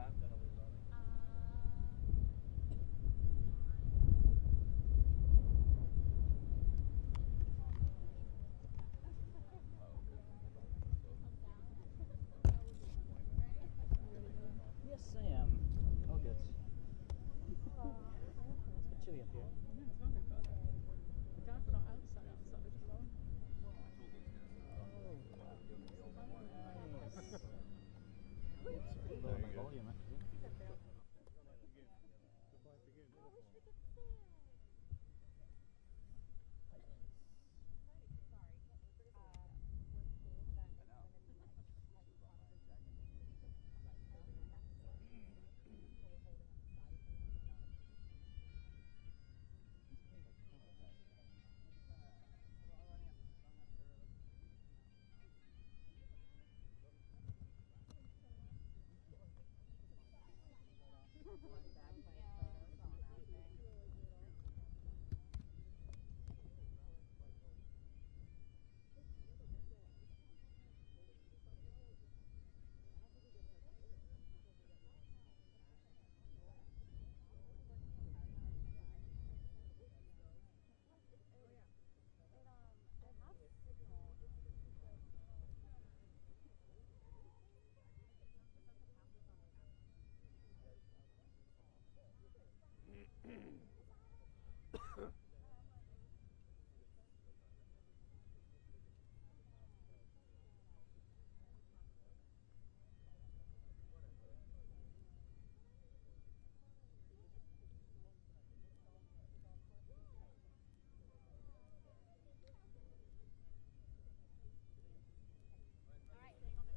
time? Yes, I am. All good. It's chilly up here. Lower my volume, actually.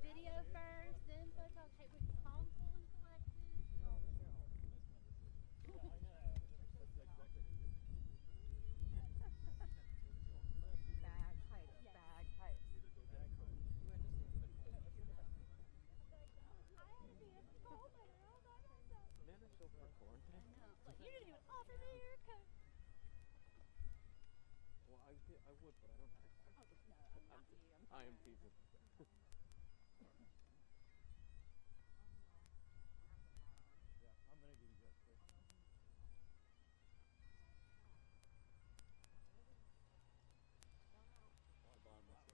Video first, then photos. Hey, we calm, cool, and collected. Bagpipes. Minnesota for quarantine? I know. Like, you didn't even offer me your coat. Well, I would, but I don't have to. Oh, no, I'm not you. I am teasing. Yeah,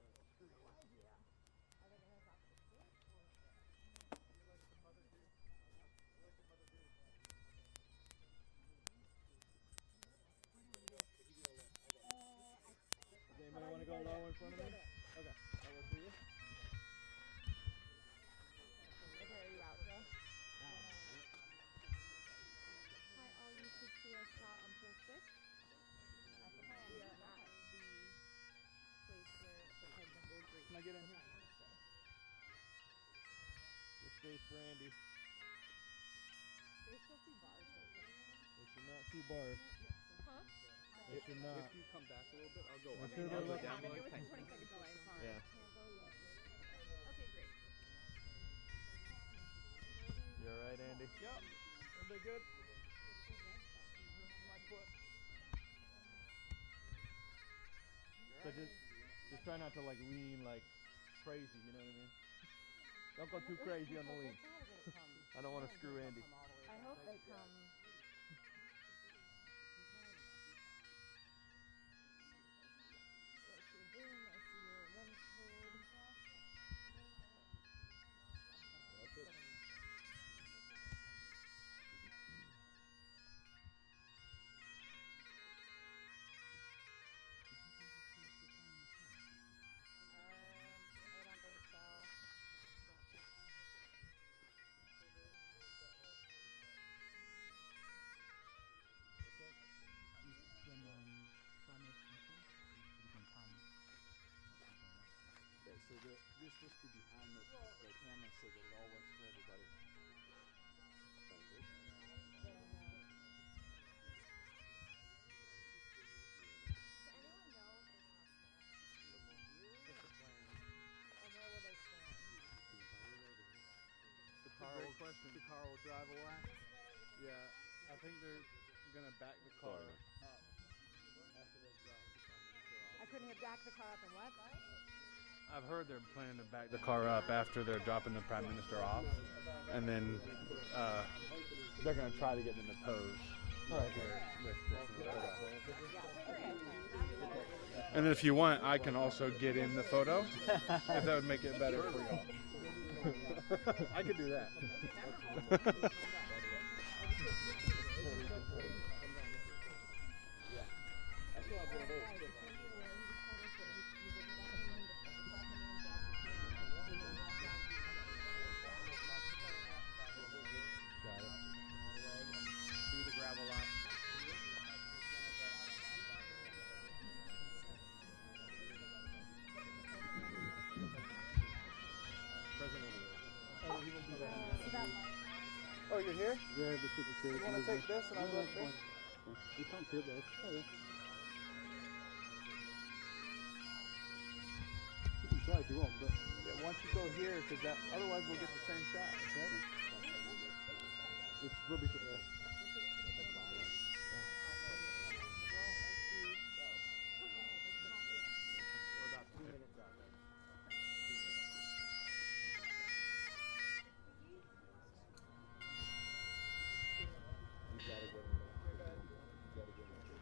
I'm gonna give you that space. Why buy myself? Does anybody want to go low in front of me? Okay, that works for you? Okay, are you out, Joe? Hi, all. You should see our shot on full stick. That's the plan. We are at the place where the president will greet. Can I get in here? Your space for Andy. They still see bars, don't they? They should not see bars. Huh? They should not. If you come back a little bit, I'll go up. Sure I'll go look- down It like was 10. 20 seconds away, sorry. Yeah. Okay, great. You alright, Andy? Yep. Everybody good? My foot. So just try not to like lean like crazy, you know what I mean? Don't go too crazy on the lean. I don't want to screw Andy. I hope they come. What's your boom? I see your lens hold. That's it. I don't think so. Okay, so you're supposed to be behind the camera so that it all works for everybody. Sounds good. They don't know. Does anyone know if they're gonna stand over you? What's the plan? Or where will they stand? The car will drive away. Yeah, I think they're gonna back the car Sorry, man. up after they drop the car. I couldn't have backed the car up and what? I've heard they're planning to back the car up after they're dropping the Prime Minister off, and then they're going to try to get them to pose right here with this in the photo. And then if you want, I can also get in the photo, if that would make it better for y'all. I could do that. Oh, you're here? Yeah, the super You want to take this and I'll go this? You can't see it though. Oh, yeah. You can try if you want, but Yeah, why don't you go here, because that otherwise we'll get the same shot. Okay? it's rubbish up there. We're about 2 minutes out. You gotta get in there. You gotta get in there.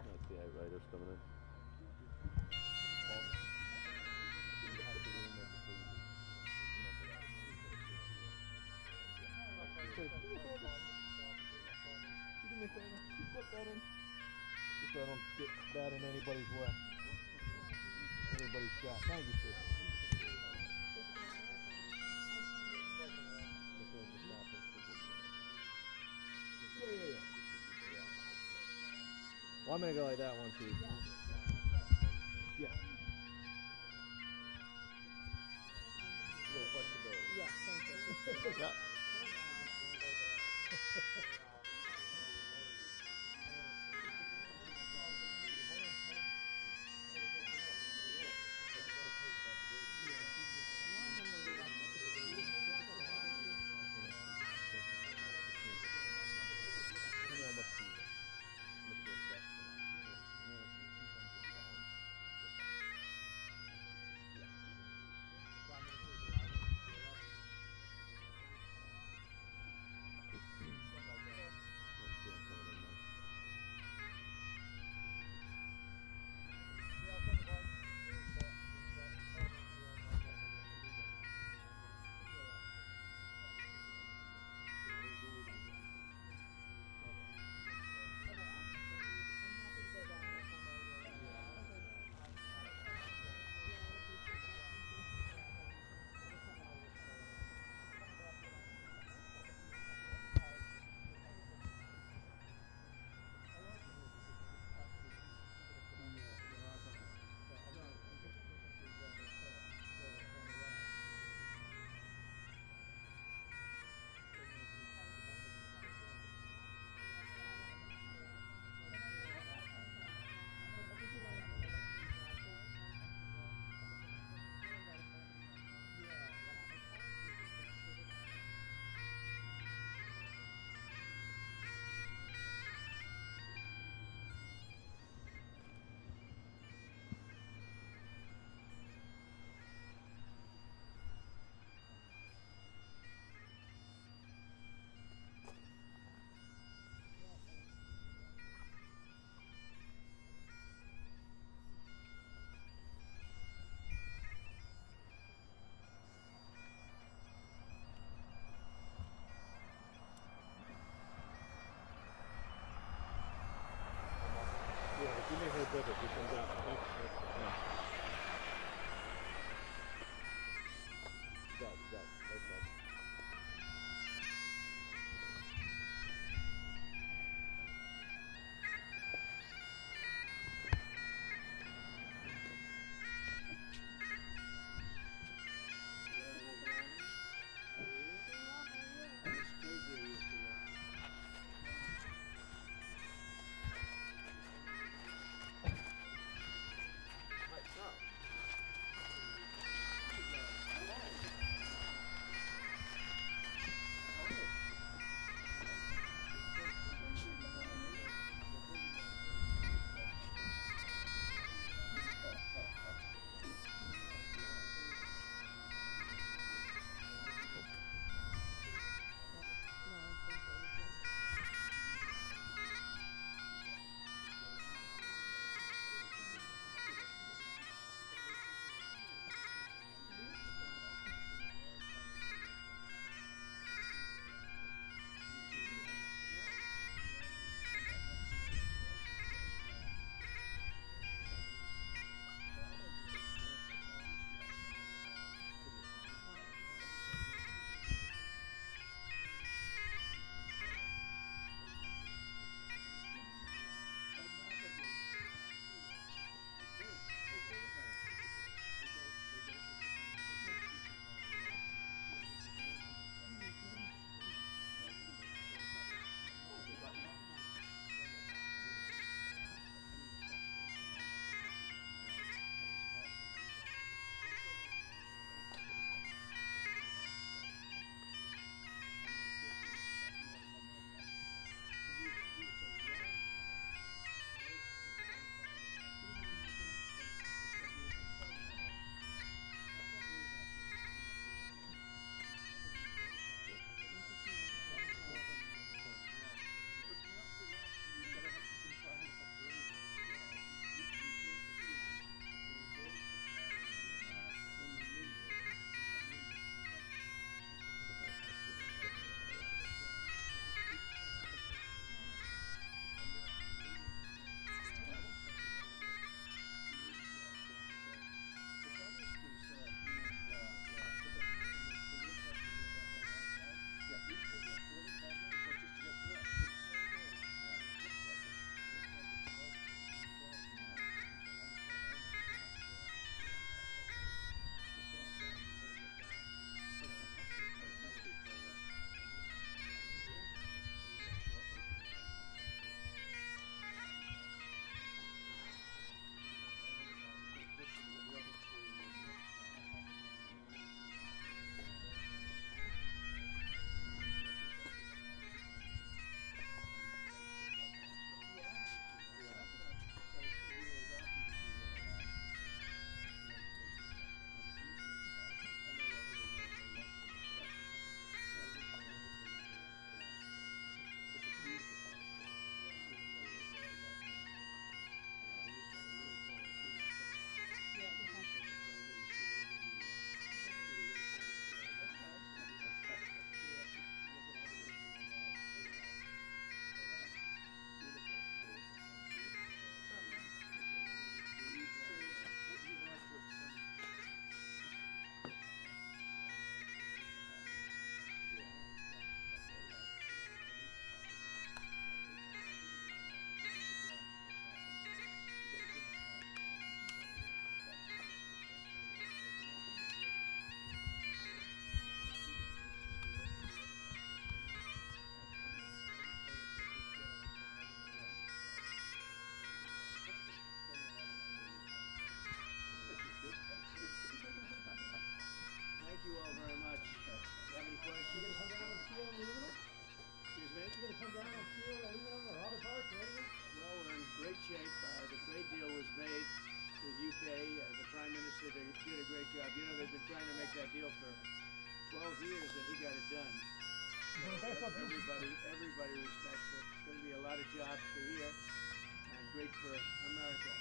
That's the outriders coming in. Just let them get that in anybody's way. Anybody's shot. Thank you, sir. Well, I'm gonna go like that one too. Yeah. A little flexibility. Yes, thank you. Yeah. Give me her brother. He comes out. Yeah. Go. Let's go. to come down on steel, aluminum, or other parts or anything? Well, we're in great shape. The trade deal was made with UK. The Prime Minister did a great job. You know, they've been trying to make that deal for 12 years, and he got it done. So everybody respects it. It's going to be a lot of jobs for here, and great for America.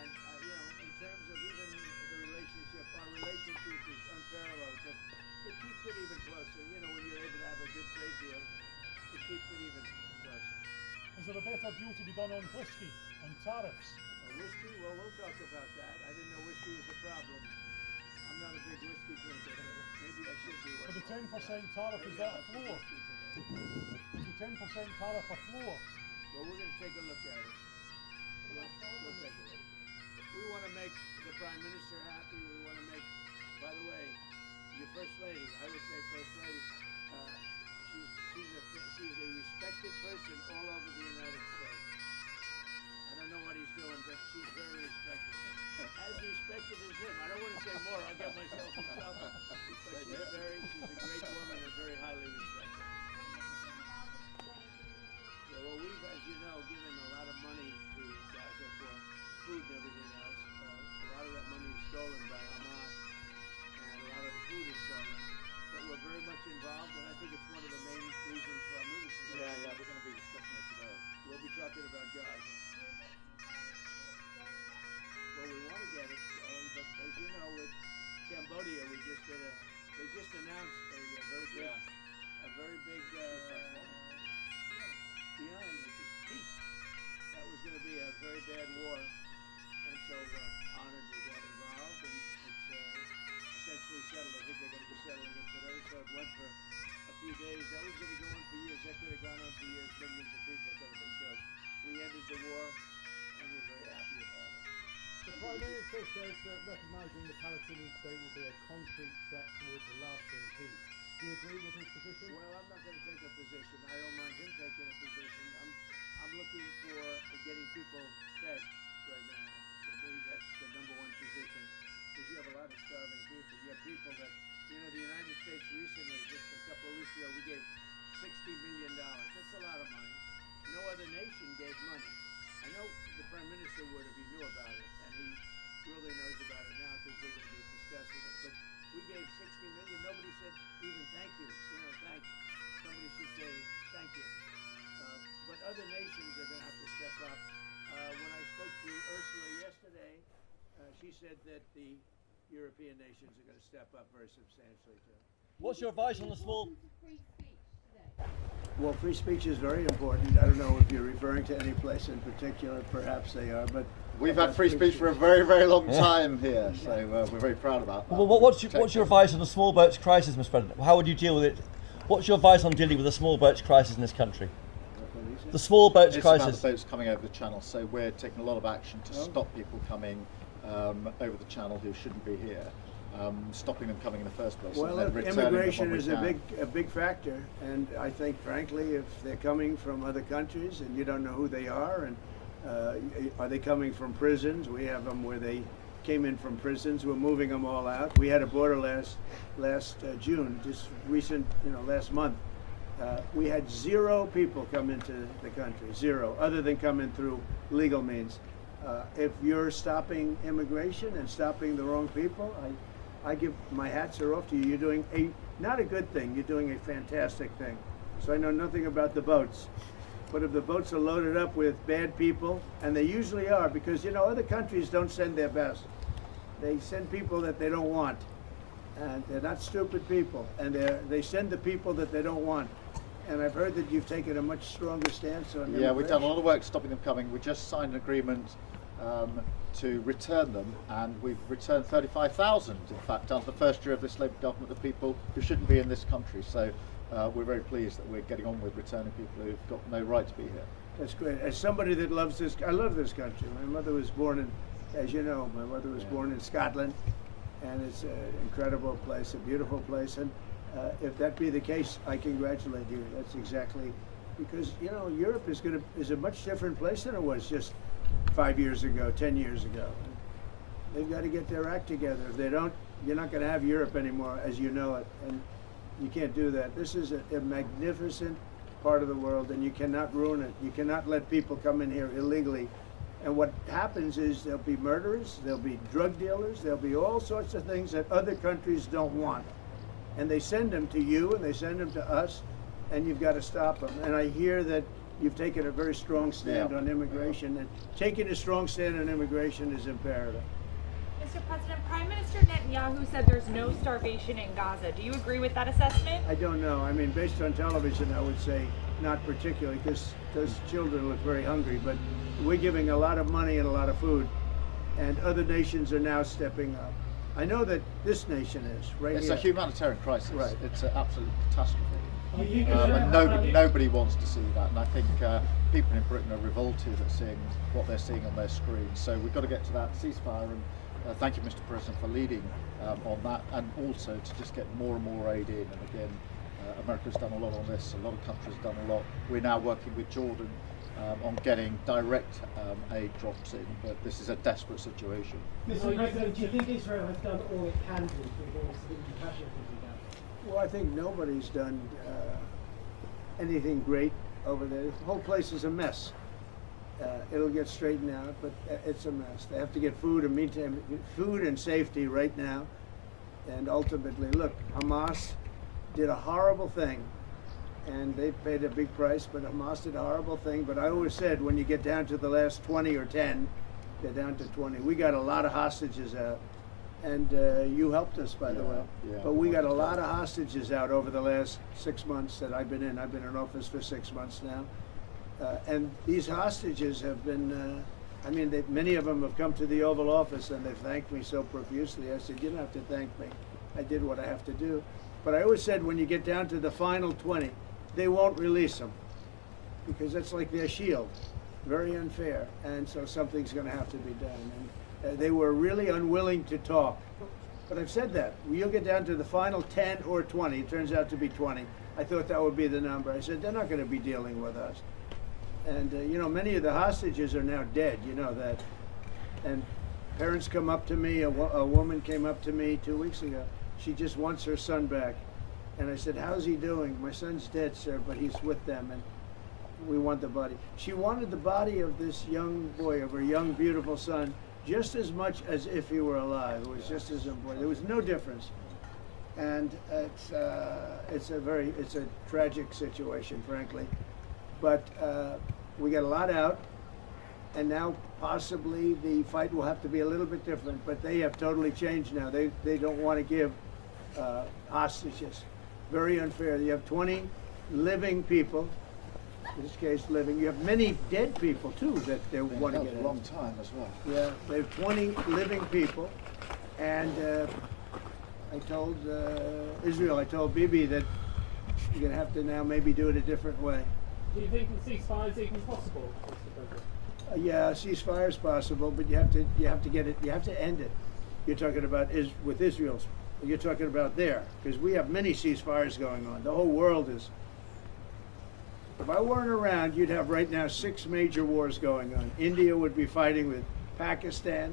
And you know, in terms of even the relationship, our relationship is unparalleled, but it keeps it even closer. You know, when you're able to have a good trade deal, it keeps it even closer. Is there a better deal to be done on whiskey and tariffs? Whiskey? Well, we'll talk about that. I didn't know whiskey was a problem. I'm not a big whiskey drinker. Maybe I should be. But the 10% tariff, is that a floor? Is the 10% tariff a floor? Well, we're going to take a look at it. We'll take a look. We want to make the Prime Minister happy. We want to make, by the way, your First Lady, I would say First Lady, she's a respected person all over the United States. I don't know what he's doing, but she's very respected. As respected as him. I don't want to say more, I'll get myself in trouble. But she's a great woman and very highly respected. Yeah, well, we've, as you know, given a lot of money to Gaza for food and everything else. A lot of that money is stolen by Hamas, and a lot of the food is stolen. But we're very much involved, and I think it's one of the main reasons for our meeting today. Yeah, we're going to be discussing it today. We'll be talking about Gaza. Well, we want to get it, but as you know, with Cambodia, they just announced a very big peace. That was going to be a very bad war, and so we're honored we got involved, and it's essentially settled. I think they're going to be settling it today, so it went for a few days. That was going to go on for years. That could have gone on for years. Millions of people could have been killed. We ended the war, and we're very happy about it. The Prime Minister says that recognising the Palestinian state will be a concrete step towards a lasting peace. Do you agree with his position? Well, I'm not going to take a position. I don't mind him taking a position. I'm looking for getting people fed right now. To me, that's the number one position. Because you have a lot of starving people. You have people that, you know, the United States recently, just a couple of weeks ago, we gave $60 million. That's a lot of money. No other nation gave money. I know the Prime Minister would if he knew about it, and he really knows about it now because we're going to be discussing it. But we gave $60 million. Nobody said even thank you. You know, thanks. Somebody should say thank you. But other nations are going to have to step up. When I spoke to Ursula yesterday, she said that the European nations are going to step up very substantially too. What's your advice on the small? Well, free speech is very important. I don't know if you're referring to any place in particular. Perhaps they are, but we've had free speech for a very, very long time here, so we're very proud about that. Well, what's your advice on the small boats crisis, Mr. President? How would you deal with it? What's your advice on dealing with the small boats crisis in this country? The small boats crisis. It's about the boats coming over the channel, so we're taking a lot of action to stop people coming over the channel who shouldn't be here. Stopping them coming in the first place. Well, immigration is a big factor, and I think, frankly, if they're coming from other countries and you don't know who they are, and are they coming from prisons? We have them where they came in from prisons. We're moving them all out. We had a border last June, just recent, last month. We had 0 people come into the country, 0, other than coming through legal means. If you're stopping immigration and stopping the wrong people, I give my hats are off to you. You're doing not a good thing, you're doing a fantastic thing. So I know nothing about the boats, but if the boats are loaded up with bad people, and they usually are, because other countries don't send their best. They send people that they don't want, and they're not stupid people, and they send the people that they don't want. And I've heard that you've taken a much stronger stance on immigration. Yeah, we've done a lot of work stopping them coming. We just signed an agreement to return them, and we've returned 35,000, in fact, after the first year of this Labour government, of people who shouldn't be in this country. So we're very pleased that we're getting on with returning people who've got no right to be here. That's great. As somebody that loves this, I love this country. My mother was born in, as you know, my mother was born in Scotland, and it's an incredible place, a beautiful place. And if that be the case, I congratulate you. That's exactly, because Europe is a much different place than it was just 5 years ago, 10 years ago. They've got to get their act together. If they don't, you're not going to have Europe anymore as you know it, and you can't do that. This is a magnificent part of the world, and you cannot ruin it. You cannot let people come in here illegally. And what happens is there'll be murderers, there'll be drug dealers, there'll be all sorts of things that other countries don't want. And they send them to you, and they send them to us, and you've got to stop them. And I hear that you've taken a very strong stand on immigration, and taking a strong stand on immigration is imperative. Mr. President, Prime Minister Netanyahu said there's no starvation in Gaza. Do you agree with that assessment? I don't know. I mean, based on television, I would say not particularly, because those children look very hungry, but we're giving a lot of money and a lot of food, and other nations are now stepping up. I know that this nation is, right It's here. a humanitarian crisis. Right. It's an absolute catastrophe. And nobody wants to see that. And I think people in Britain are revolted at seeing what they're seeing on their screens. So we've got to get to that ceasefire. And thank you, Mr. President, for leading on that, and also to just get more and more aid in. And again, America's done a lot on this. A lot of countries have done a lot. We're now working with Jordan on getting direct aid drops in, but this is a desperate situation. Mr. President, do you think Israel has done all it can do to avoid civilian casualties in Gaza? Well, I think nobody's done anything great over there. The whole place is a mess. It'll get straightened out, but it's a mess. They have to get food and meantime, food and safety right now. And ultimately, look, Hamas did a horrible thing, and they paid a big price, but Hamas did a horrible thing. But I always said, when you get down to the last 20 or 10, they're down to 20. We got a lot of hostages out, and you helped us, by the way. Yeah. But we got a lot of hostages out over the last 6 months that I've been in. I've been in office for 6 months now. And these hostages have been, I mean, many of them have come to the Oval Office and they've thanked me so profusely. I said, you don't have to thank me. I did what I have to do. But I always said, when you get down to the final 20, they won't release them, because that's like their shield. Very unfair. And so something's going to have to be done. And they were really unwilling to talk. But I've said that. You'll get down to the final 10 or 20. It turns out to be 20. I thought that would be the number. I said, they're not going to be dealing with us. And, you know, many of the hostages are now dead, you know that. And parents come up to me, a woman came up to me 2 weeks ago. She just wants her son back. And I said, how's he doing? My son's dead, sir, but he's with them, and we want the body. She wanted the body of this young boy, of her young, beautiful son, just as much as if he were alive. It was just as important. There was no difference. And it's a tragic situation, frankly. But we got a lot out, and now possibly the fight will have to be a little bit different, but they have totally changed now. They don't want to give hostages. Very unfair. You have 20 living people, in this case living. You have many dead people too that they want to get a long time as well. Yeah, they have 20 living people, and I told Israel, I told Bibi that you're going to have to now maybe do it a different way. Do you think the ceasefire is even possible, Mr. President? Yeah, ceasefire is possible, but you have to get it. You have to end it. You're talking about with Israel's. You're talking about there, because we have many ceasefires going on. The whole world is. If I weren't around, you'd have right now 6 major wars going on. India would be fighting with Pakistan.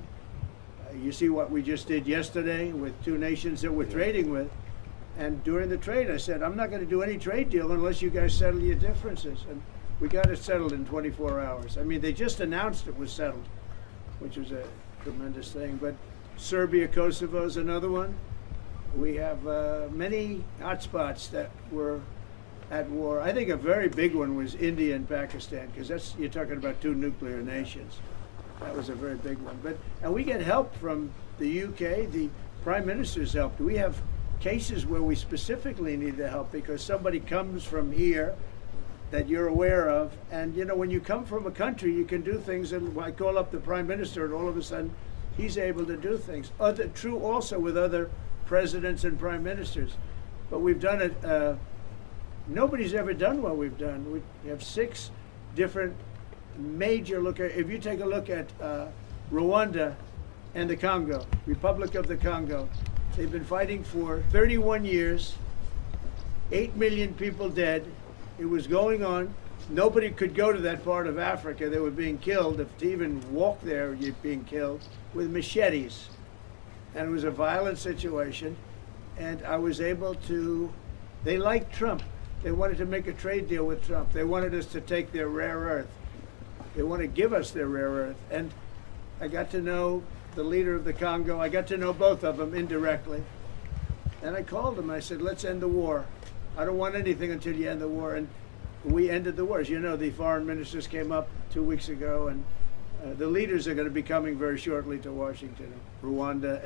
You see what we just did yesterday with 2 nations that we're trading with. And during the trade, I said, I'm not going to do any trade deal unless you guys settle your differences. And we got it settled in 24 hours. I mean, they just announced it was settled, which was a tremendous thing. But Serbia, Kosovo is another one. We have many hotspots that were at war. I think a very big one was India and Pakistan, because you're talking about 2 nuclear nations. That was a very big one. And we get help from the UK. The Prime Minister's helped. We have cases where we specifically need the help because somebody comes from here that you're aware of, and you know, when you come from a country, you can do things, and I call up the Prime Minister and all of a sudden he's able to do things. True also with other presidents and prime ministers, but we've done it. Nobody's ever done what we've done. We have 6 different major if you take a look at Rwanda and the Congo, Republic of the Congo, they've been fighting for 31 years, 8 million people dead. It was going on. Nobody could go to that part of Africa. They were being killed. If to even walk there, you're being killed with machetes. And it was a violent situation. And I was able to, they liked Trump. They wanted to make a trade deal with Trump. They wanted us to take their rare earth. They want to give us their rare earth. And I got to know the leader of the Congo. I got to know both of them indirectly. And I called him. I said, let's end the war. I don't want anything until you end the war. And we ended the war. As you know, the foreign ministers came up 2 weeks ago, and the leaders are going to be coming very shortly to Washington, Rwanda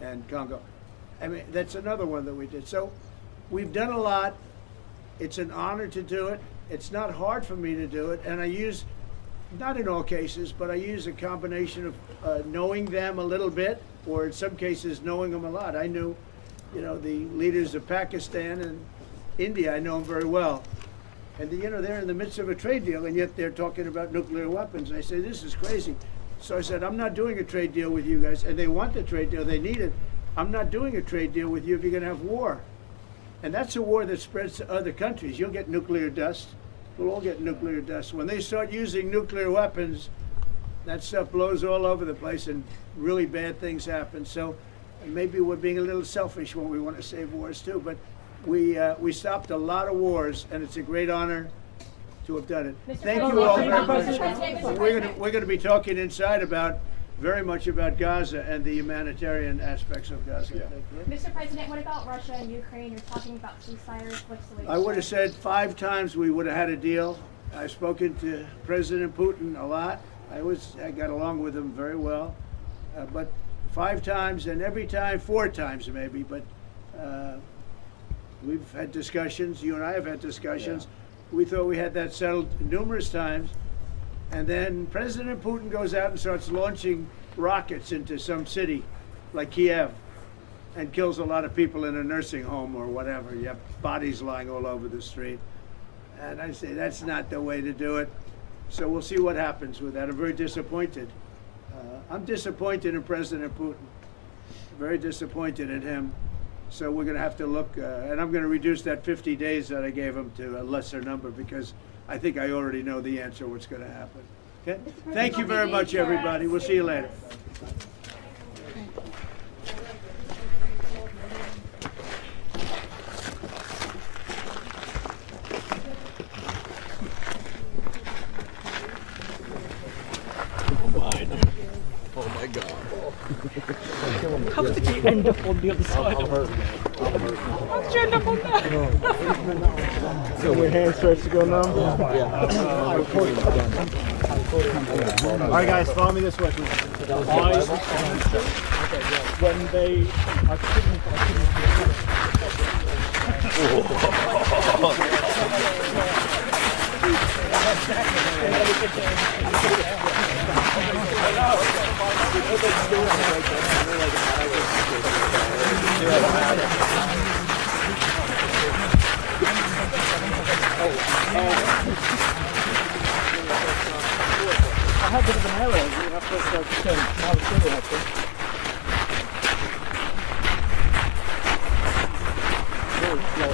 and Congo. I mean, that's another one that we did. So we've done a lot. It's an honor to do it. It's not hard for me to do it. And I use, not in all cases, but I use a combination of knowing them a little bit, or in some cases knowing them a lot. I knew, you know, the leaders of Pakistan and India. I know them very well. And you know, they're in the midst of a trade deal, and yet they're talking about nuclear weapons. I say, this is crazy. So I said, I'm not doing a trade deal with you guys. And they want the trade deal. They need it. I'm not doing a trade deal with you if you're going to have war. And that's a war that spreads to other countries. You'll get nuclear dust. We'll all get nuclear dust. When they start using nuclear weapons, that stuff blows all over the place, and really bad things happen. So maybe we're being a little selfish when we want to save wars too. But we stopped a lot of wars, and it's a great honor to have done it. Thank you all very much. We're going to be talking inside very much about Gaza and the humanitarian aspects of Gaza. Yeah. Mr. President, what about Russia and Ukraine? You're talking about ceasefire. What's the latest? I would have said 5 times we would have had a deal. I've spoken to President Putin a lot. I got along with him very well, but 5 times, and every time 4 times maybe. But we've had discussions. You and I have had discussions. Yeah. We thought we had that settled numerous times. And then President Putin goes out and starts launching rockets into some city like Kiev and kills a lot of people in a nursing home or whatever. You have bodies lying all over the street. And I say, that's not the way to do it. So we'll see what happens with that. I'm very disappointed. I'm disappointed in President Putin. Very disappointed in him. So we're going to have to look, and I'm going to reduce that 50 days that I gave him to a lesser number, because I think I already know the answer what's going to happen. Okay? Thank you very much, everybody. We'll see you later. Oh my God. How did you end up on the other side? How did you end up on that? So your hand starts to go numb? Yeah. Alright guys, follow me this way. When they are I had a bit of an error. You have to start to turn. Now it's really helpful. Very slow.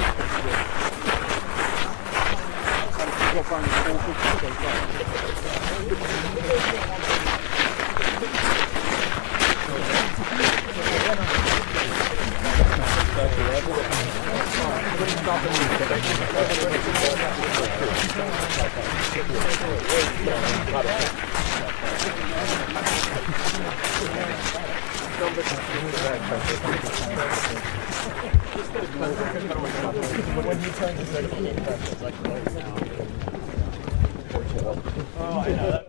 When you turn to it's like oh, I know that.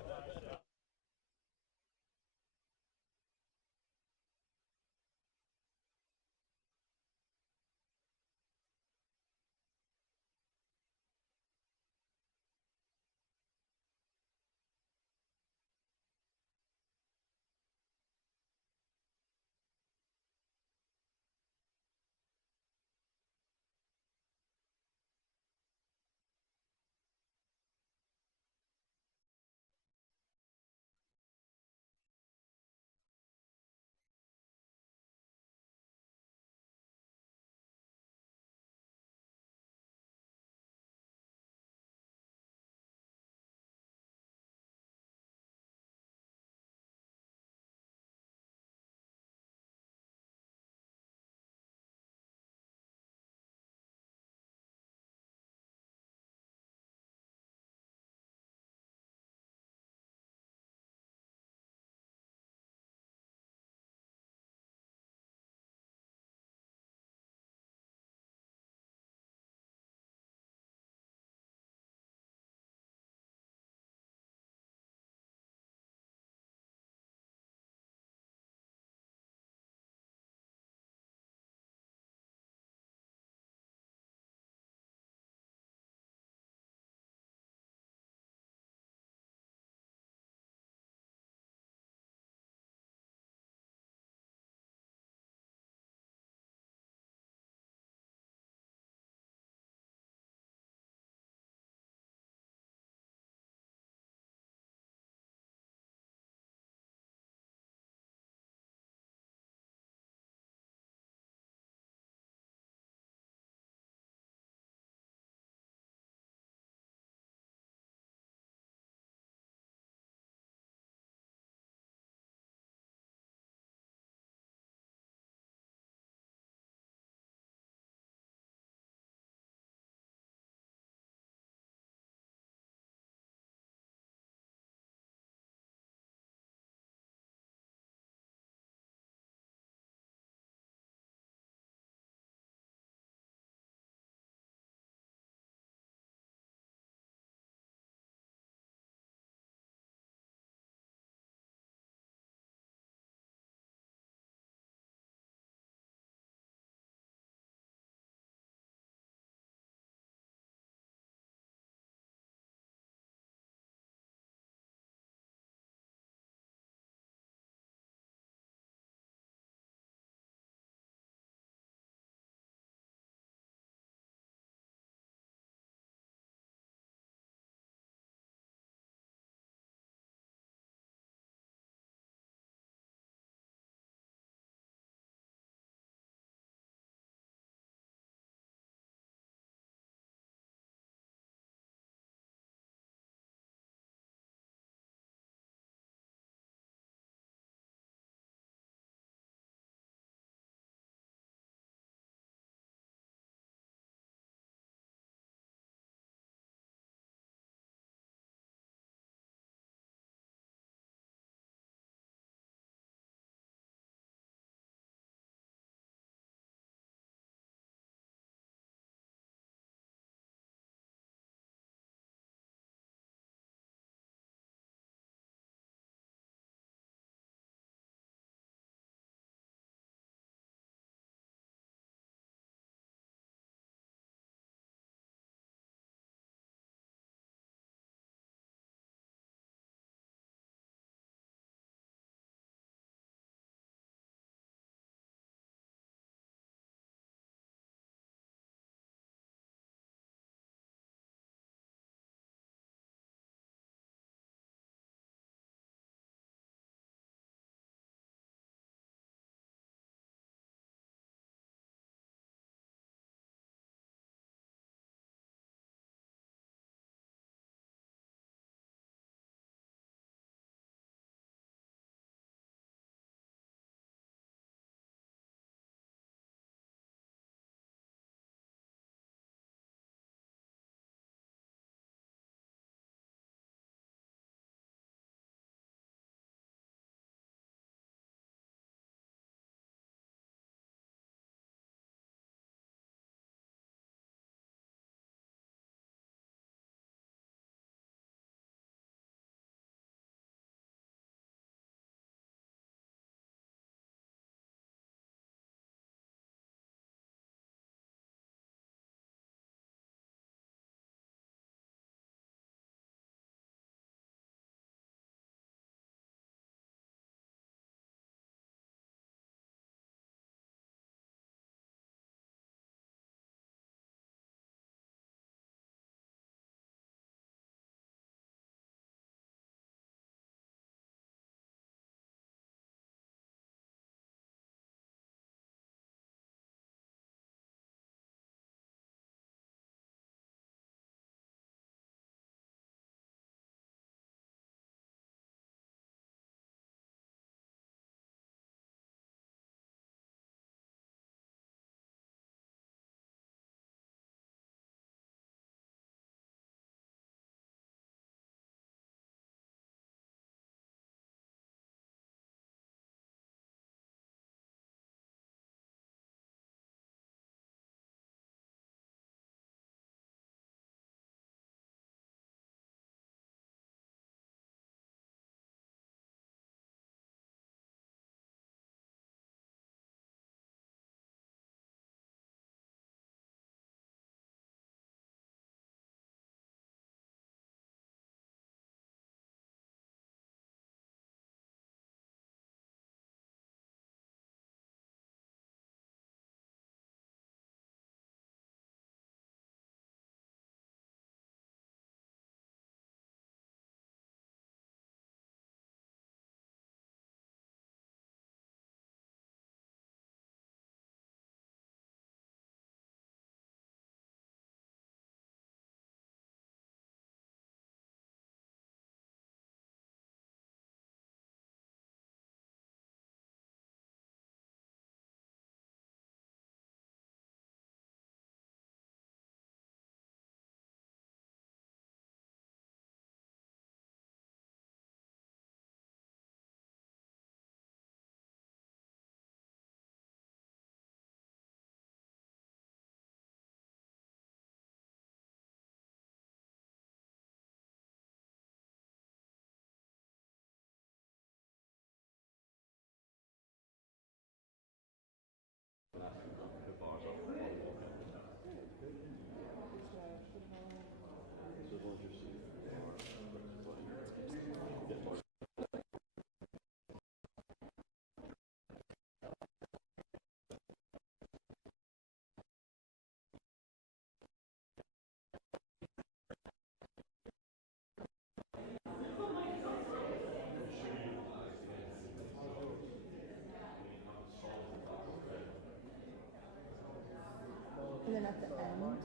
then at the end,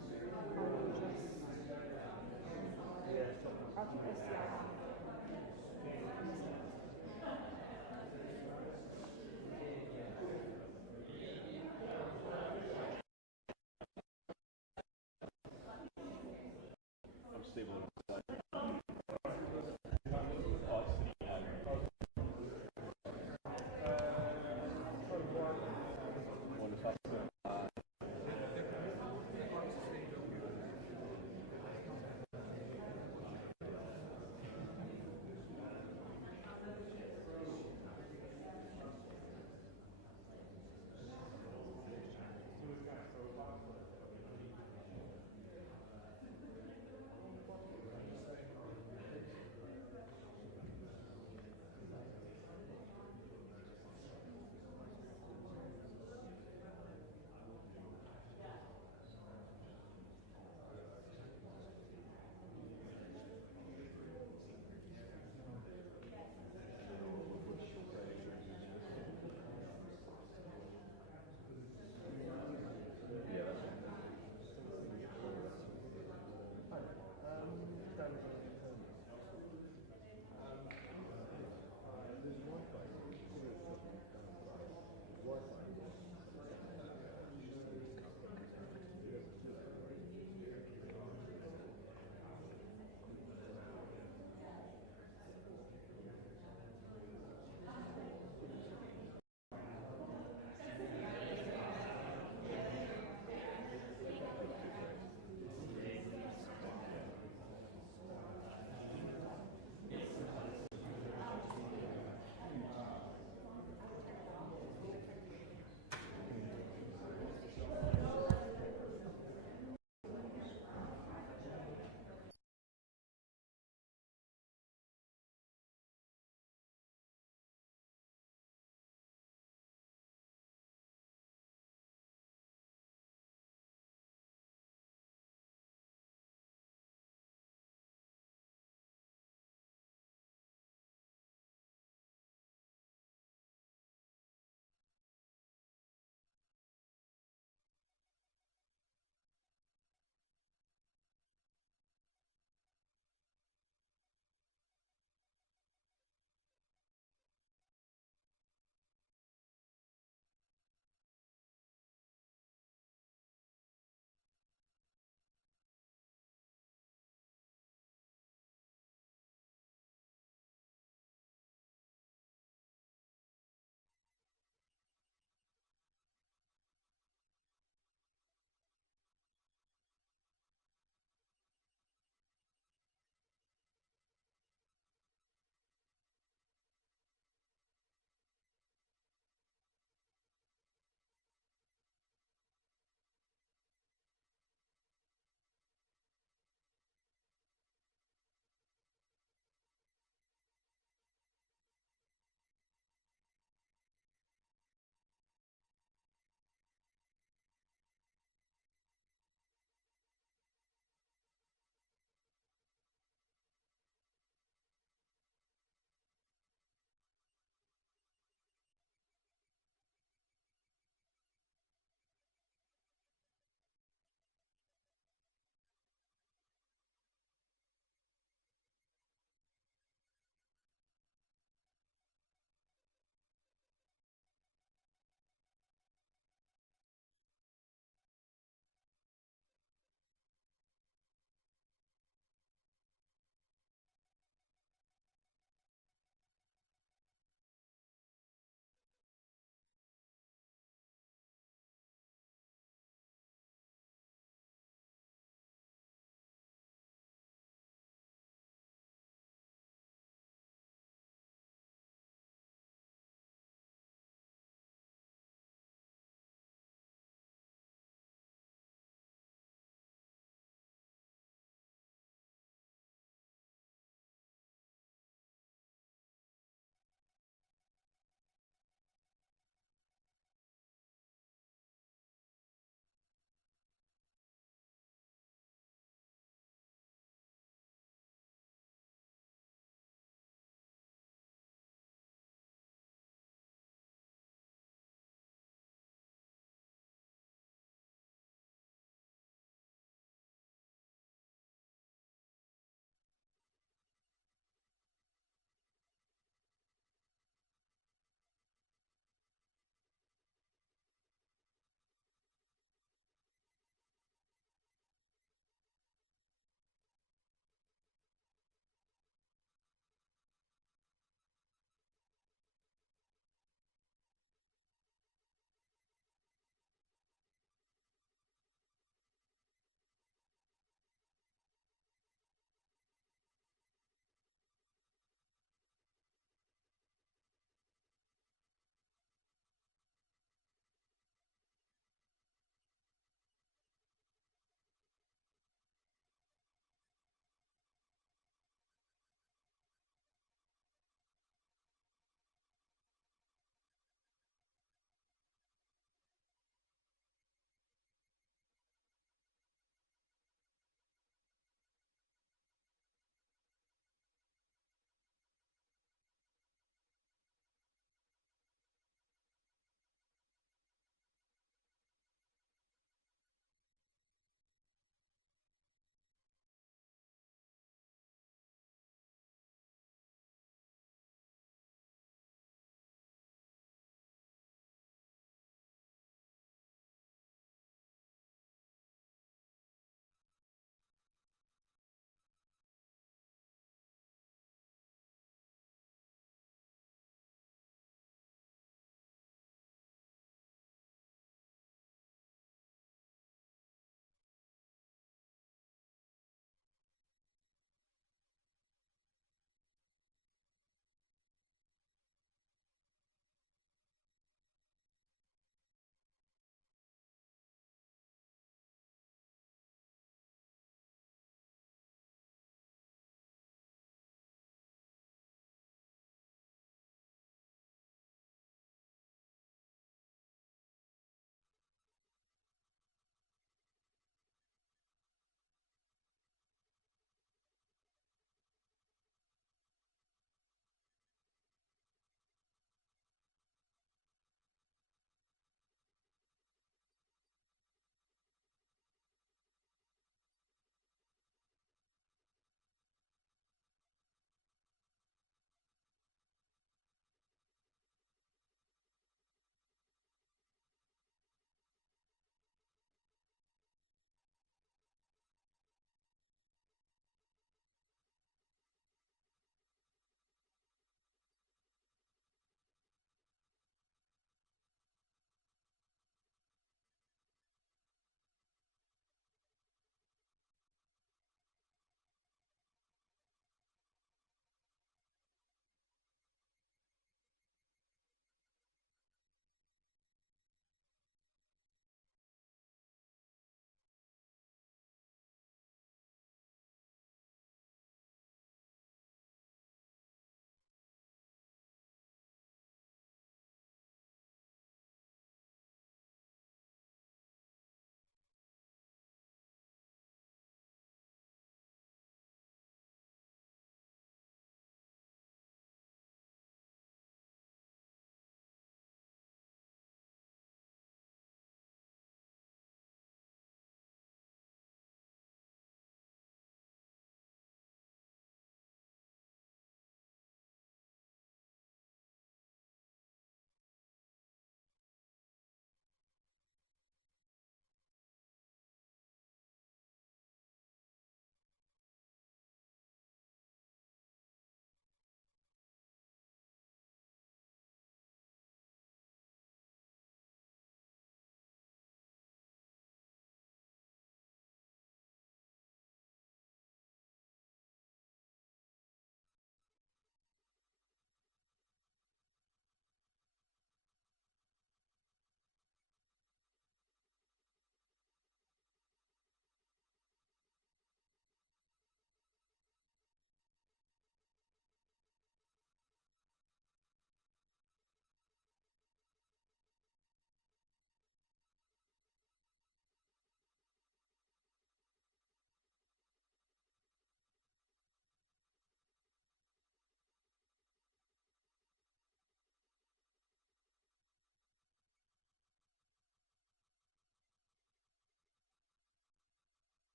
I will just, I'll keep the CI on. I'm stable on the side.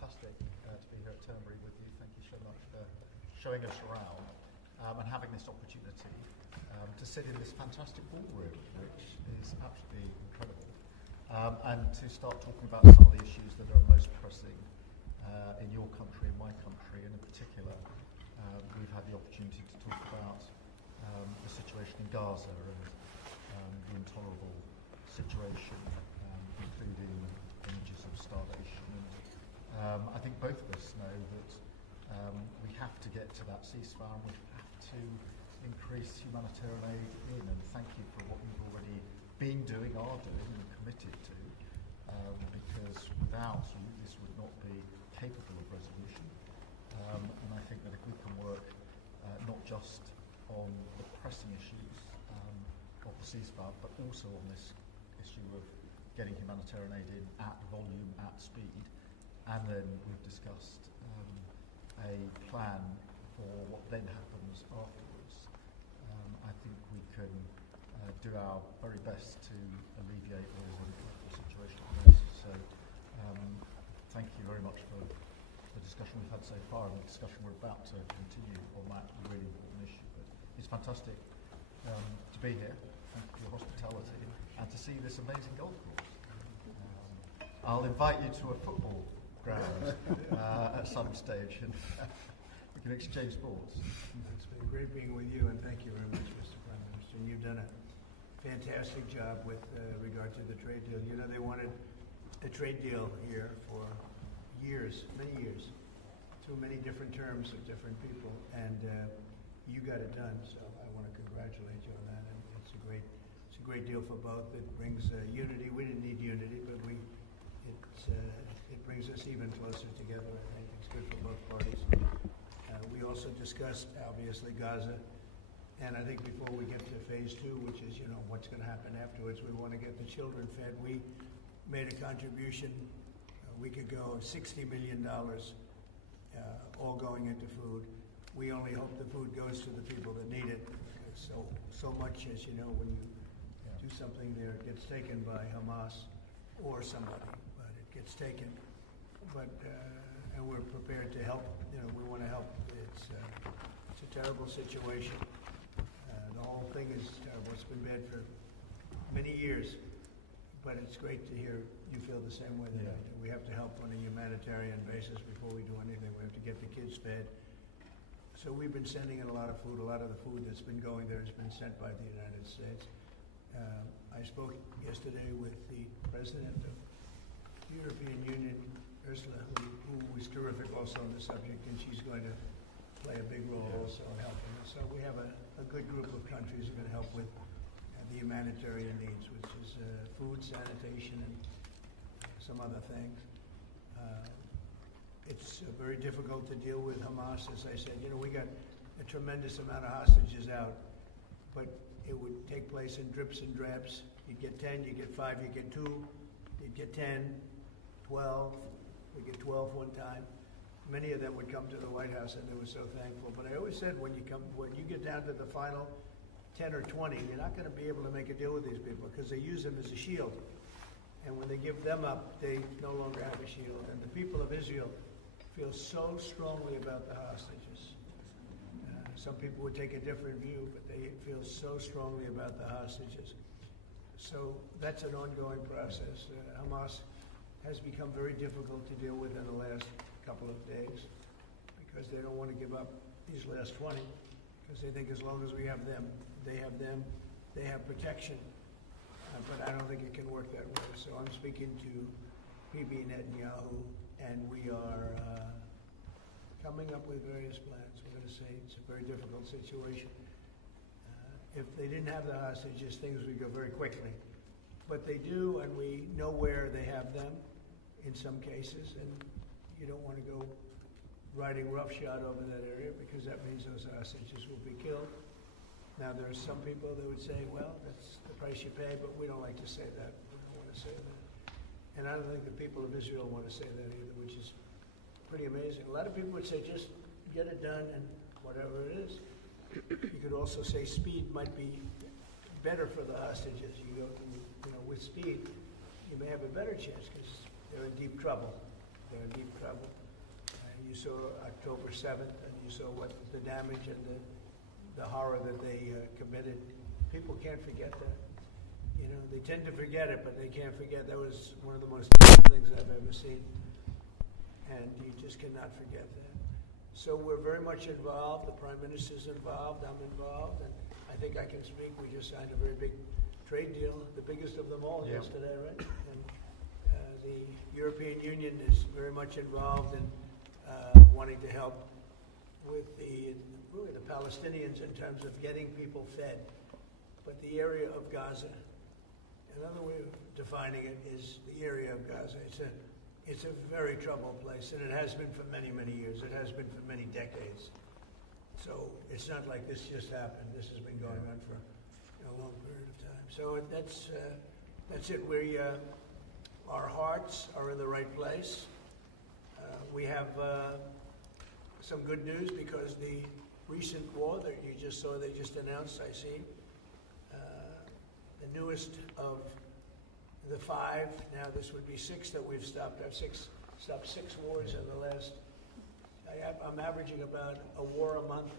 fantastic to be here at Turnberry with you. Thank you so much for showing us around and having this opportunity to sit in this fantastic ballroom, which is absolutely incredible, and to start talking about some of the issues that are most pressing in your country, in my country, and in particular, we've had the opportunity to talk about the situation in Gaza and the intolerable situation, including images of starvation. And I think both of us know that we have to get to that ceasefire, and we have to increase humanitarian aid in. And thank you for what you've already been doing, are doing, and committed to, because without you, this would not be capable of resolution. And I think that if we can work not just on the pressing issues of the ceasefire, but also on this issue of getting humanitarian aid in at volume, at speed, and then we've discussed a plan for what then happens afterwards. I think we can do our very best to alleviate what is an awful situation at this. So thank you very much for the discussion we've had so far and the discussion we're about to continue on that really important issue. But it's fantastic to be here. Thank you for your hospitality and to see this amazing golf course. I'll invite you to a football ground at some stage and we can exchange balls. It's been great being with you, and thank you very much, Mr. Prime Minister. And you've done a fantastic job with regard to the trade deal. You know, they wanted a trade deal here for years, many years, through many different terms of different people, and you got it done. So I want to congratulate you on that. And it's a great deal for both. It brings unity. We didn't need unity, but it brings us even closer together. I think it's good for both parties. We also discussed, obviously, Gaza, and I think before we get to phase 2, which is, what's going to happen afterwards, we want to get the children fed. We made a contribution a week ago of $60 million, all going into food. We only hope the food goes to the people that need it, because so much, as you know, when you do something there, it gets taken by Hamas or somebody, but it gets taken. But and we're prepared to help. We want to help. It's a terrible situation. The whole thing is terrible. It's been bad for many years, but it's great to hear you feel the same way that I do. We have to help on a humanitarian basis before we do anything. We have to get the kids fed. So we've been sending in a lot of food. A lot of the food that's been going there has been sent by the United States. I spoke yesterday with the president of the European Union, Ursula, who was terrific also on the subject, and she's going to play a big role also in helping us. So we have a good group of countries who are going to help with the humanitarian needs, which is food, sanitation, and some other things. It's very difficult to deal with Hamas, as I said. We got a tremendous amount of hostages out, but it would take place in drips and drabs. You get 10, you get 5, you get 2, you get 10, 12, we get 12 one time. Many of them would come to the White House, and they were so thankful. But I always said, when you get down to the final 10 or 20, you're not going to be able to make a deal with these people because they use them as a shield. And when they give them up, they no longer have a shield. And the people of Israel feel so strongly about the hostages. Some people would take a different view, but they feel so strongly about the hostages. So that's an ongoing process. Hamas has become very difficult to deal with in the last couple of days because they don't want to give up these last 20 because they think as long as we have them, they have protection. But I don't think it can work that way. So I'm speaking to Bibi Netanyahu, and we are coming up with various plans. We're going to say it's a very difficult situation. If they didn't have the hostages, things would go very quickly. But they do, and we know where they have them in some cases, and you don't want to go riding roughshod over that area because that means those hostages will be killed. Now, there are some people that would say, well, that's the price you pay, but we don't like to say that. We don't want to say that. And I don't think the people of Israel want to say that either, which is pretty amazing. A lot of people would say, just get it done and whatever it is. You could also say speed might be better for the hostages. You go, with speed, you may have a better chance because they're in deep trouble. they're in deep trouble. You saw October 7th, and you saw what the damage and the horror that they committed. People can't forget that. You know, they tend to forget it, but they can't forget. That was one of the most terrible things I've ever seen. And you just cannot forget that. So we're very much involved. The Prime Minister's involved. I'm involved. And I think I can speak. We just signed a very big trade deal, the biggest of them all yesterday, right? And the European Union is very much involved in wanting to help with really the Palestinians in terms of getting people fed. But the area of Gaza, another way of defining it is the area of Gaza. It's a very troubled place, and it has been for many, many years. It has been for many decades. So it's not like this just happened. This has been going on for a long period of time. So that's it. Our hearts are in the right place. We have some good news because the recent war that you just saw, they just announced, I see, the newest of the 5, now this would be 6 that we've stopped. I've stopped 6 wars in the last, I'm averaging about a war a month.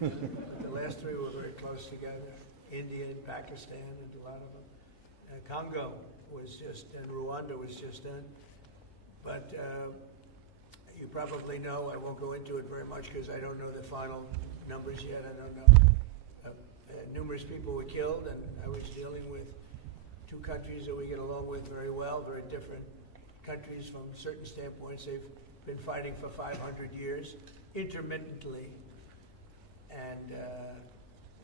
The last 3 were very close together. India and Pakistan and a lot of them. Congo was just, and Rwanda was just done. But you probably know, I won't go into it very much because I don't know the final numbers yet. I don't know. Numerous people were killed, and I was dealing with 2 countries that we get along with very well, very different countries from certain standpoints. They've been fighting for 500 years, intermittently, and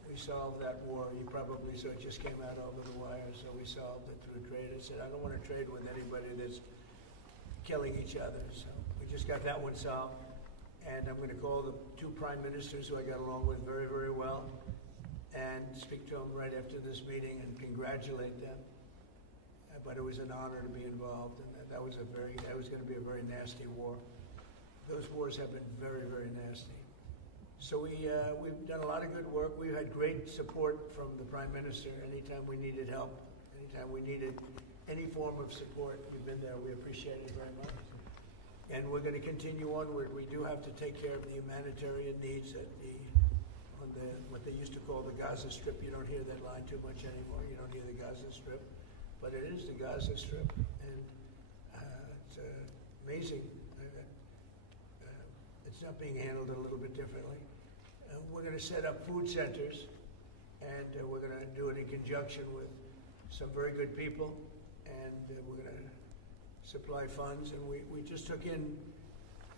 we solved that war. You probably saw it just came out over the wire, so we solved it through trade. I said, I don't want to trade with anybody that's killing each other, so we just got that one solved. And I'm going to call the 2 prime ministers who I got along with very, very well and speak to them right after this meeting and congratulate them. But it was an honor to be involved, and that was going to be a very nasty war. Those wars have been very, very nasty. So we've done a lot of good work. We've had great support from the Prime Minister anytime we needed help, anytime we needed any form of support. We've been there. We appreciate it very much. And we're going to continue onward. We do have to take care of the humanitarian needs at what they used to call the Gaza Strip. You don't hear that line too much anymore. You don't hear the Gaza Strip. But it is the Gaza Strip. And it's amazing. It's not being handled a little bit differently. We're going to set up food centers, and we're going to do it in conjunction with some very good people, and we're going to supply funds. And we just took in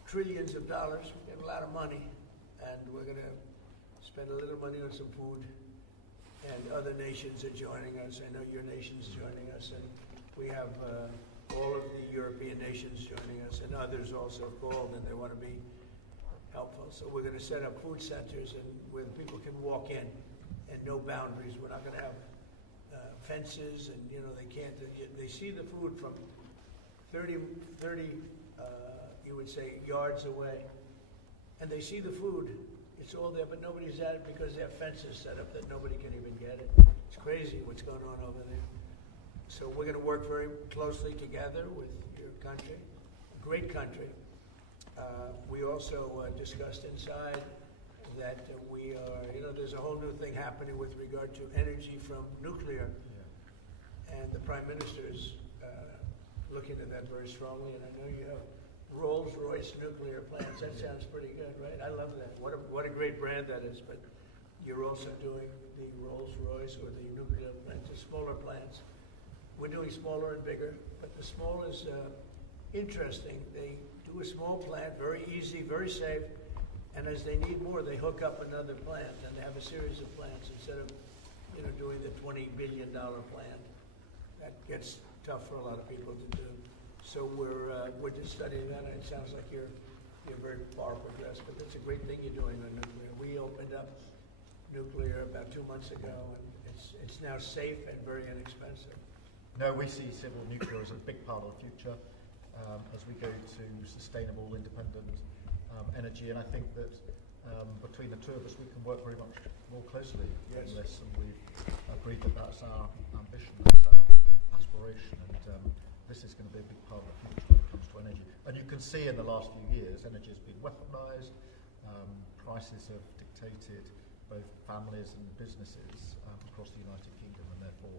trillions of dollars. We have a lot of money, and we're going to spend a little money on some food. And other nations are joining us. I know your nation's joining us, and we have all of the European nations joining us, and others also called, and they want to be helpful. So we're going to set up food centers and where people can walk in and no boundaries. We're not going to have fences, and they can't. They see the food from 30 you would say yards away, and they see the food. It's all there, but nobody's at it because they have fences set up that nobody can even get it. It's crazy what's going on over there. So we're going to work very closely together with your country, a great country. We also discussed inside that we are, there's a whole new thing happening with regard to energy from nuclear. And the Prime Minister's looking at that very strongly, and I know you have Rolls-Royce nuclear plants. That sounds pretty good, right? I love that. What a great brand that is. But you're also doing the Rolls-Royce or the nuclear plants, the smaller plants. We're doing smaller and bigger, but the small is interesting. They do a small plant, very easy, very safe, and as they need more, they hook up another plant, and they have a series of plants instead of, doing the $20 billion plant. That gets tough for a lot of people to do. So we're just studying that, and it sounds like you're very far progressed, but it's a great thing you're doing on nuclear. We opened up nuclear about 2 months ago, and it's now safe and very inexpensive. No, we see civil nuclear as a big part of the future as we go to sustainable, independent energy, and I think that between the 2 of us we can work very much more closely on this, and we've agreed that that's our ambition, that's our aspiration, and this is going to be a big part of the future when it comes to energy. And you can see in the last few years, energy has been weaponised, prices have dictated both families and businesses across the United Kingdom, and therefore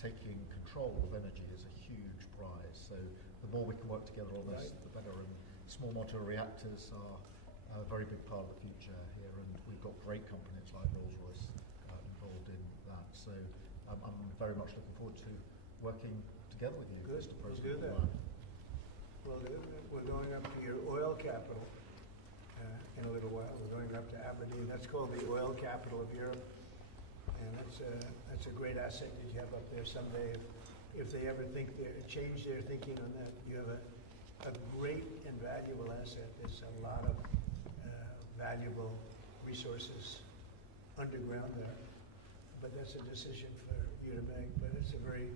taking control of energy is a huge prize. So the more we can work together on this, the better. And small modular reactors are a very big part of the future here, and we've got great companies like Rolls-Royce involved in that. So I'm very much looking forward to working together with you, Mr. President. We'll do that. We're going up to your oil capital in a little while. We're going up to Aberdeen. That's called the oil capital of Europe, and that's a great asset that you have up there someday. If they ever change their thinking on that, you have a great and valuable asset. There's a lot of valuable resources underground there, but that's a decision for you to make. But it's a very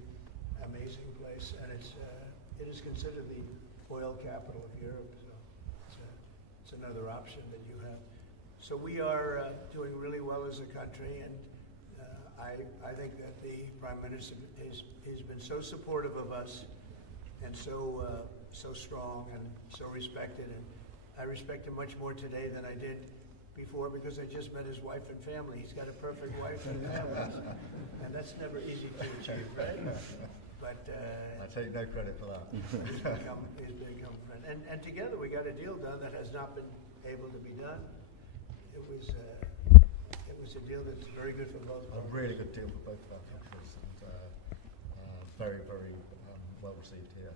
amazing place, and it is considered the oil capital of Europe. So it's another option that you have. So we are doing really well as a country, and I think that the Prime Minister has been so supportive of us, and so strong and so respected. And I respect him much more today than I did before, because I just met his wife and family. He's got a perfect wife and family, and that's never easy to achieve, right? But I take no credit for that. he's become a friend, and together we got a deal done that has not been able to be done. It was a deal that's very good for both. A really good deal for both of our countries, and very, very well received here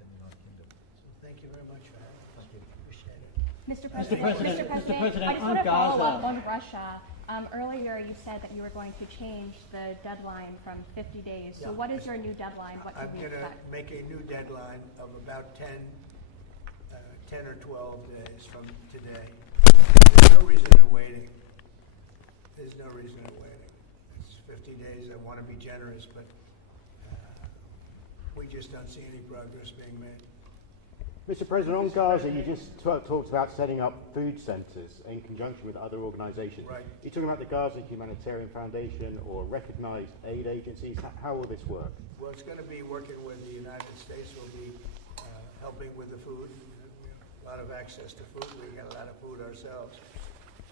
in the United Kingdom. So thank you very much for having us. Thank you. Appreciate it. Mr. President, I just want to follow up on Russia. Earlier you said that you were going to change the deadline from 50 days. So what is your new deadline? What I'm can we going to expect? make a new deadline of about 10 or 12 days from today. There's no reason in waiting. There's no reason in waiting. It's 50 days. I want to be generous, but we just don't see any progress being made. Mr. President, on Gaza, you just talked about setting up food centres in conjunction with other organisations. Right. You're talking about the Gaza Humanitarian Foundation or recognised aid agencies. How will this work? Well, it's going to be working with the United States. We'll be helping with the food. We have a lot of access to food. We've got a lot of food ourselves.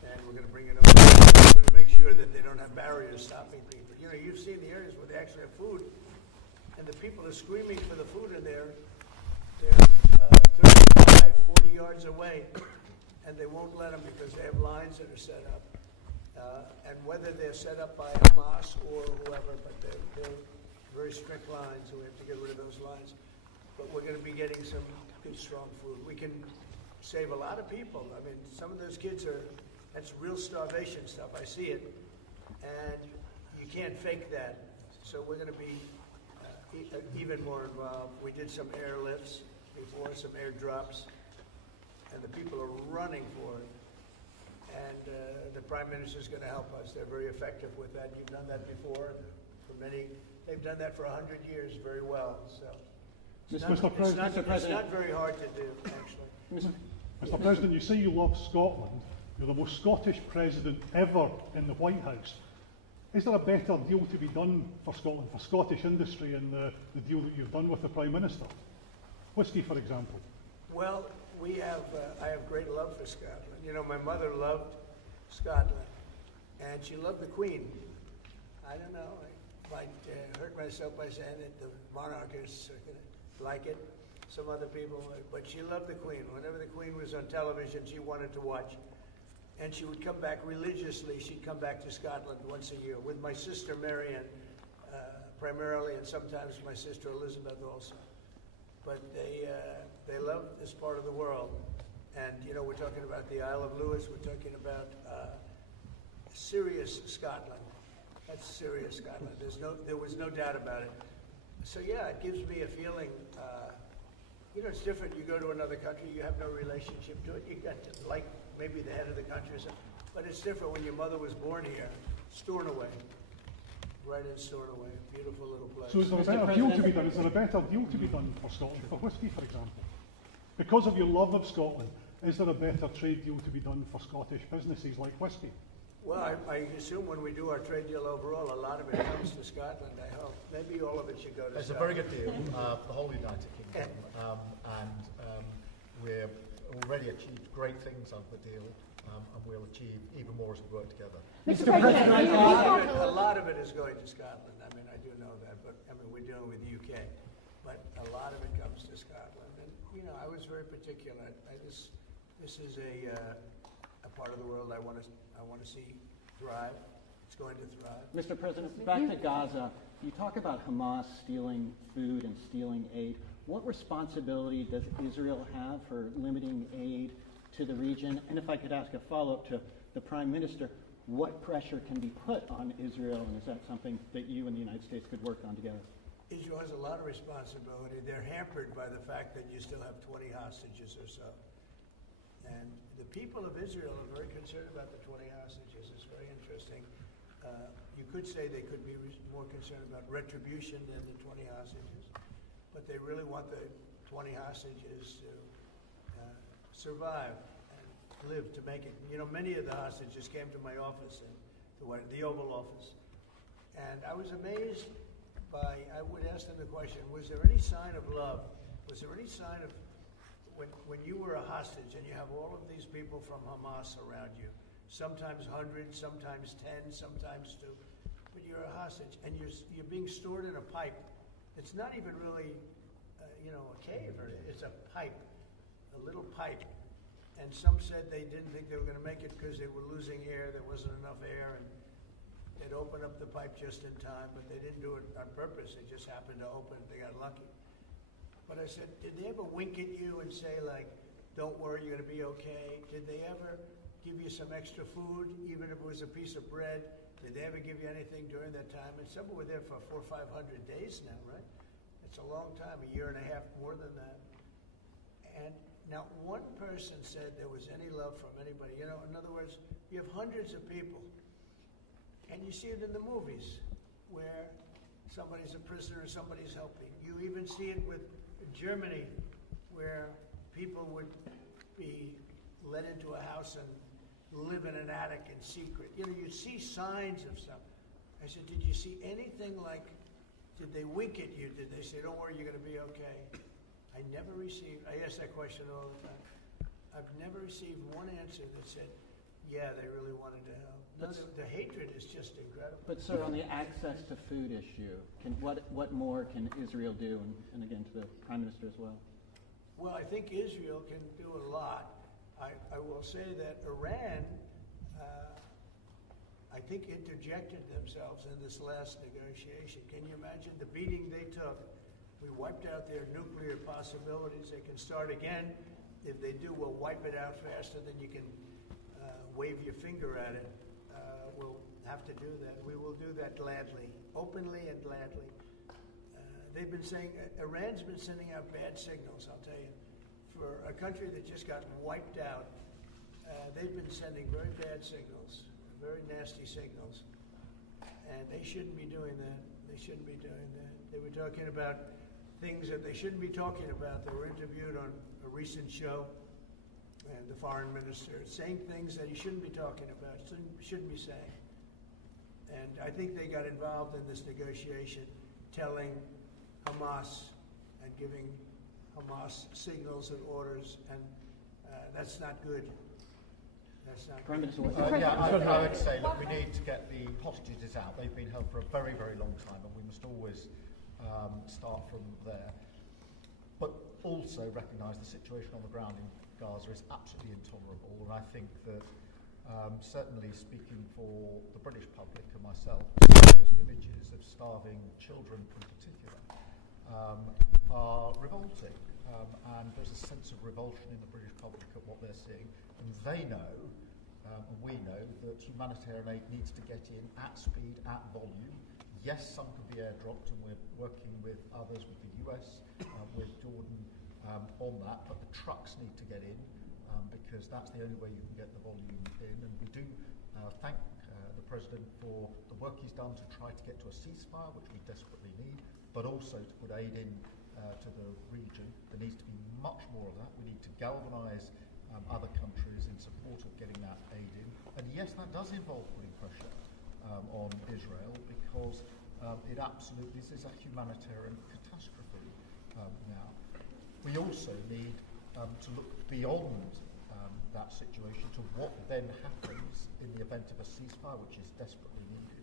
And we're going to bring it over. We're going to make sure that they don't have barriers stopping people. You know, you've seen the areas where they actually have food, and the people are screaming for the food, and they're 35, 40 yards away, and they won't let them because they have lines that are set up. And whether they're set up by Hamas or whoever, but they're very strict lines, so we have to get rid of those lines. But we're going to be getting some good, strong food. We can save a lot of people. I mean, some of those kids that's real starvation stuff. I see it, and you can't fake that. So we're going to be even more involved. We did some airlifts before, some airdrops, and the people are running for it. And the Prime Minister is going to help us. They're very effective with that. You've done that before. They've done that for 100 years very well. So it's not very hard to do, actually. Mr. President, you say you love Scotland. You're the most Scottish president ever in the White House. Is there a better deal to be done for Scotland, for Scottish industry, in the deal that you've done with the Prime Minister? Whisky, for example. Well, I have great love for Scotland. You know, my mother loved Scotland, and she loved the Queen. I don't know, I might hurt myself by saying that the monarchists are going to like it, some other people, but she loved the Queen. Whenever the Queen was on television, she wanted to watch. And she would come back religiously. She'd come back to Scotland once a year with my sister Marianne, primarily, and sometimes my sister Elizabeth also. But they love this part of the world. And, you know, we're talking about the Isle of Lewis. We're talking about serious Scotland. That's serious Scotland. There was no doubt about it. So, yeah, it gives me a feeling, you know, it's different. You go to another country, you have no relationship to it. You got to like maybe the head of the country or something. But it's different when your mother was born here, Stornoway. Right in Stornoway, beautiful little place. So is there a better deal to be done? Is there a better deal to be done for Scotland, for whisky, for example? Because of your love of Scotland, is there a better trade deal to be done for Scottish businesses like whisky? Well, I assume when we do our trade deal overall, a lot of it comes to Scotland, I hope. Maybe all of it should go to It's Scotland. a very good deal for the whole United Kingdom, and we've already achieved great things out of the deal, and we'll achieve even more as we work together. Mr. President, a lot of it is going to Scotland. I mean, I do know that, but I mean, we're dealing with the UK, but a lot of it comes to Scotland. And you know, I was very particular. This is a part of the world I want to see thrive. It's going to thrive. Mr. President, back to Gaza. You talk about Hamas stealing food and stealing aid. What responsibility does Israel have for limiting aid to the region? And if I could ask a follow-up to the Prime Minister, what pressure can be put on Israel, and is that something that you and the United States could work on together? Israel has a lot of responsibility. They're hampered by the fact that you still have 20 hostages or so. And the people of Israel are very concerned about the 20 hostages. It's very interesting. You could say they could be more concerned about retribution than the 20 hostages, but they really want the 20 hostages to survive and live, to make it. You know, many of the hostages came to my office, the Oval Office, and I was amazed by, I would ask them the question, was there any sign of love? Was there any sign of, when you were a hostage and you have all of these people from Hamas around you, sometimes hundreds, sometimes 10, sometimes 2, but you're a hostage and you're being stored in a pipe. It's not even really, a cave, or it's a pipe, a little pipe. And some said they didn't think they were going to make it because they were losing air. There wasn't enough air, and they'd open up the pipe just in time, but they didn't do it on purpose. They just happened to open it. They got lucky. But I said, did they ever wink at you and say, like, don't worry, you're going to be okay? Did they ever give you some extra food, even if it was a piece of bread? Did they ever give you anything during that time? And some were there for 400 or 500 days now, right? It's a long time, a year and a half, more than that. And not one person said there was any love from anybody. You know, in other words, you have hundreds of people, and you see it in the movies where somebody's a prisoner and somebody's helping. You even see it with Germany, where people would be let into a house and live in an attic in secret. You know, you see signs of stuff. I said, did you see anything like, did they wink at you? Did they say, don't worry, you're going to be okay? I never received, I ask that question all the time. I've never received one answer that said, yeah, they really wanted to help. No, the hatred is just incredible. But sir, on the access to food issue, what more can Israel do? And again, to the Prime Minister as well. Well, I think Israel can do a lot. I will say that Iran, I think, interjected themselves in this last negotiation. Can you imagine the beating they took? We wiped out their nuclear possibilities. They can start again. If they do, we'll wipe it out faster than you can wave your finger at it. We'll have to do that. We will do that gladly, openly and gladly. They've been saying, Iran's been sending out bad signals, I'll tell you. For a country that just got wiped out, they've been sending very bad signals, very nasty signals. And they shouldn't be doing that. They shouldn't be doing that. They were talking about things that they shouldn't be talking about. They were interviewed on a recent show, and the foreign minister saying things that he shouldn't be talking about, shouldn't be saying. And I think they got involved in this negotiation, telling Hamas and giving Hamas signals and orders, and that's not good. That's not Prime Minister, I would say, look, we need to get the hostages out. They've been held for a very, very long time, and we must always start from there. But also recognise the situation on the ground in Gaza is absolutely intolerable, and I think that certainly speaking for the British public and myself, those images of starving children in particular are revolting, and there's a sense of revulsion in the British public at what they're seeing, and they know, and we know, that humanitarian aid needs to get in at speed, at volume. Yes, some can be airdropped, and we're working with others, with the US, with Jordan on that, but the trucks need to get in, because that's the only way you can get the volume in. And we do thank the President for the work he's done to try to get to a ceasefire, which we desperately need, but also to put aid in to the region. There needs to be much more of that. We need to galvanise other countries in support of getting that aid in. And yes, that does involve putting pressure on Israel, because it absolutely is a humanitarian catastrophe now. We also need to look beyond that situation to what then happens in the event of a ceasefire, which is desperately needed.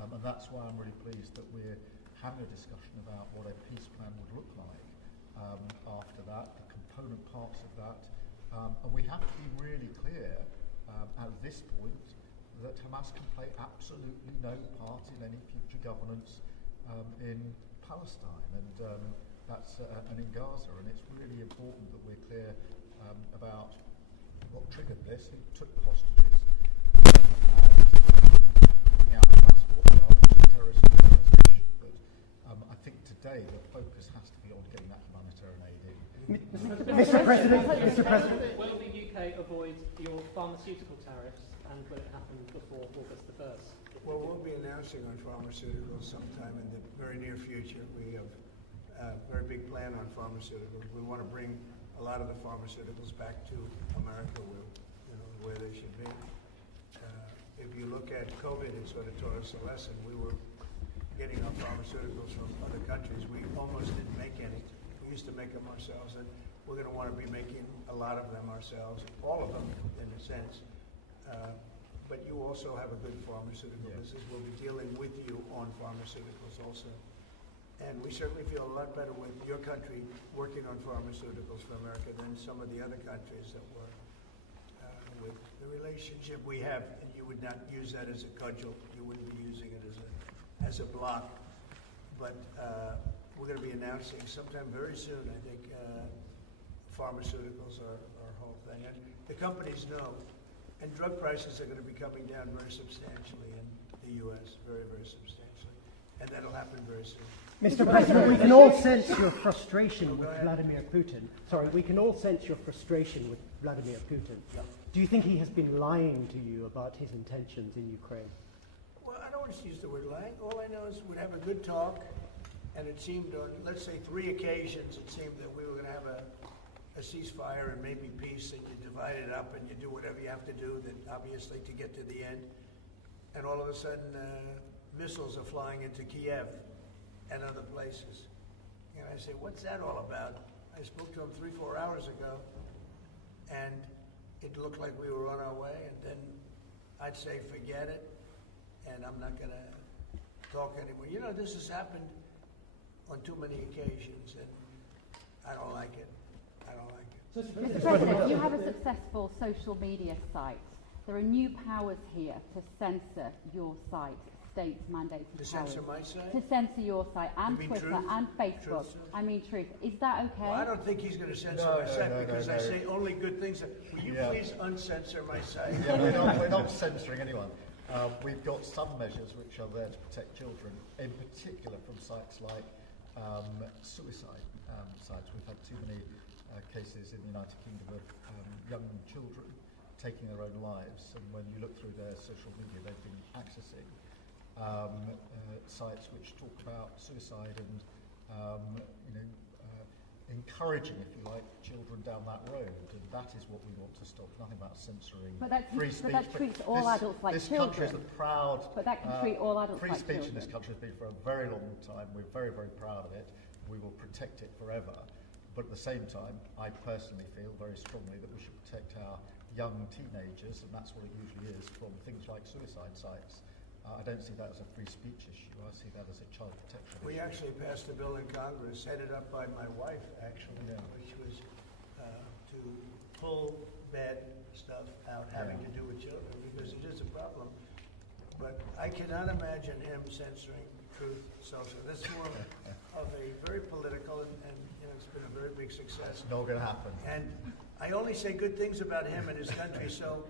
And that's why I'm really pleased that we're having a discussion about what a peace plan would look like after that, the component parts of that. And we have to be really clear at this point that Hamas can play absolutely no part in any future governance in Palestine, and that's and in Gaza. And it's really important that we're clear about what triggered this, who took the hostages, and calling out Hamas for what they are, as a terrorist organisation. But I think today the focus has to be on getting that humanitarian aid in. Mr. President, will the UK avoid your pharmaceutical tariffs, and will it happen before August the 1st? Well, we'll be announcing on pharmaceuticals sometime in the very near future. We have a very big plan on pharmaceuticals. We want to bring a lot of the pharmaceuticals back to America, where they should be. If you look at COVID, it sort of taught us a lesson. We were getting our pharmaceuticals from other countries. We almost didn't make any. We used to make them ourselves, and we're going to want to be making a lot of them ourselves, all of them in a sense. But you also have a good pharmaceutical business. We'll be dealing with you on pharmaceuticals also. And we certainly feel a lot better with your country working on pharmaceuticals for America than some of the other countries that were. With the relationship we have, and you would not use that as a cudgel. You wouldn't be using it as a block. But we're going to be announcing sometime very soon, I think, pharmaceuticals are our whole thing. And the companies know. And drug prices are going to be coming down very substantially in the U.S., very, very substantially. And that'll happen very soon. Mr. President, we can all sense your frustration with Vladimir Putin. Sorry, we can all sense your frustration with Vladimir Putin. Yep. Do you think he has been lying to you about his intentions in Ukraine? Well, I don't want to use the word lying. All I know is we'd have a good talk, and it seemed on, let's say, 3 occasions, it seemed that we were going to have a ceasefire and maybe peace, and you divide it up and you do whatever you have to do, then obviously to get to the end. And all of a sudden, missiles are flying into Kiev and other places. And I say, what's that all about? I spoke to him 3-4 hours ago, and it looked like we were on our way, and then I'd say, forget it, and I'm not going to talk anymore. You know, this has happened on too many occasions, and I don't like it. I don't like it. Mr. President, you have a successful social media site. There are new powers here to censor your site, states mandated powers. To censor my site? To censor your site and Twitter Truth? and Facebook. Truth, I mean Truth. Is that okay? Well, I don't think he's going to censor my site because I say only good things. Will you please uncensor my site? Yeah, we're not censoring anyone. We've got some measures which are there to protect children, in particular from sites like suicide sites. We've had too many cases in the United Kingdom of young children taking their own lives, and when you look through their social media, they've been accessing sites which talk about suicide and encouraging, if you like, children down that road, and that is what we want to stop. Nothing about censoring free speech. But that treats all adults like this children. Country is the proud. But that can treat all adults free like speech children. in this country has been for a very long time. We're very, very proud of it. We will protect it forever. But at the same time, I personally feel very strongly that we should protect our young teenagers, and that's what it usually is, from things like suicide sites. I don't see that as a free speech issue. I see that as a child protection issue. We actually passed a bill in Congress, headed up by my wife, actually, which was to pull bad stuff out having to do with children, because it is a problem. But I cannot imagine him censoring Truth Social. This is more of a very political, and it's been a very big success. It's not going to happen. And I only say good things about him and his country, so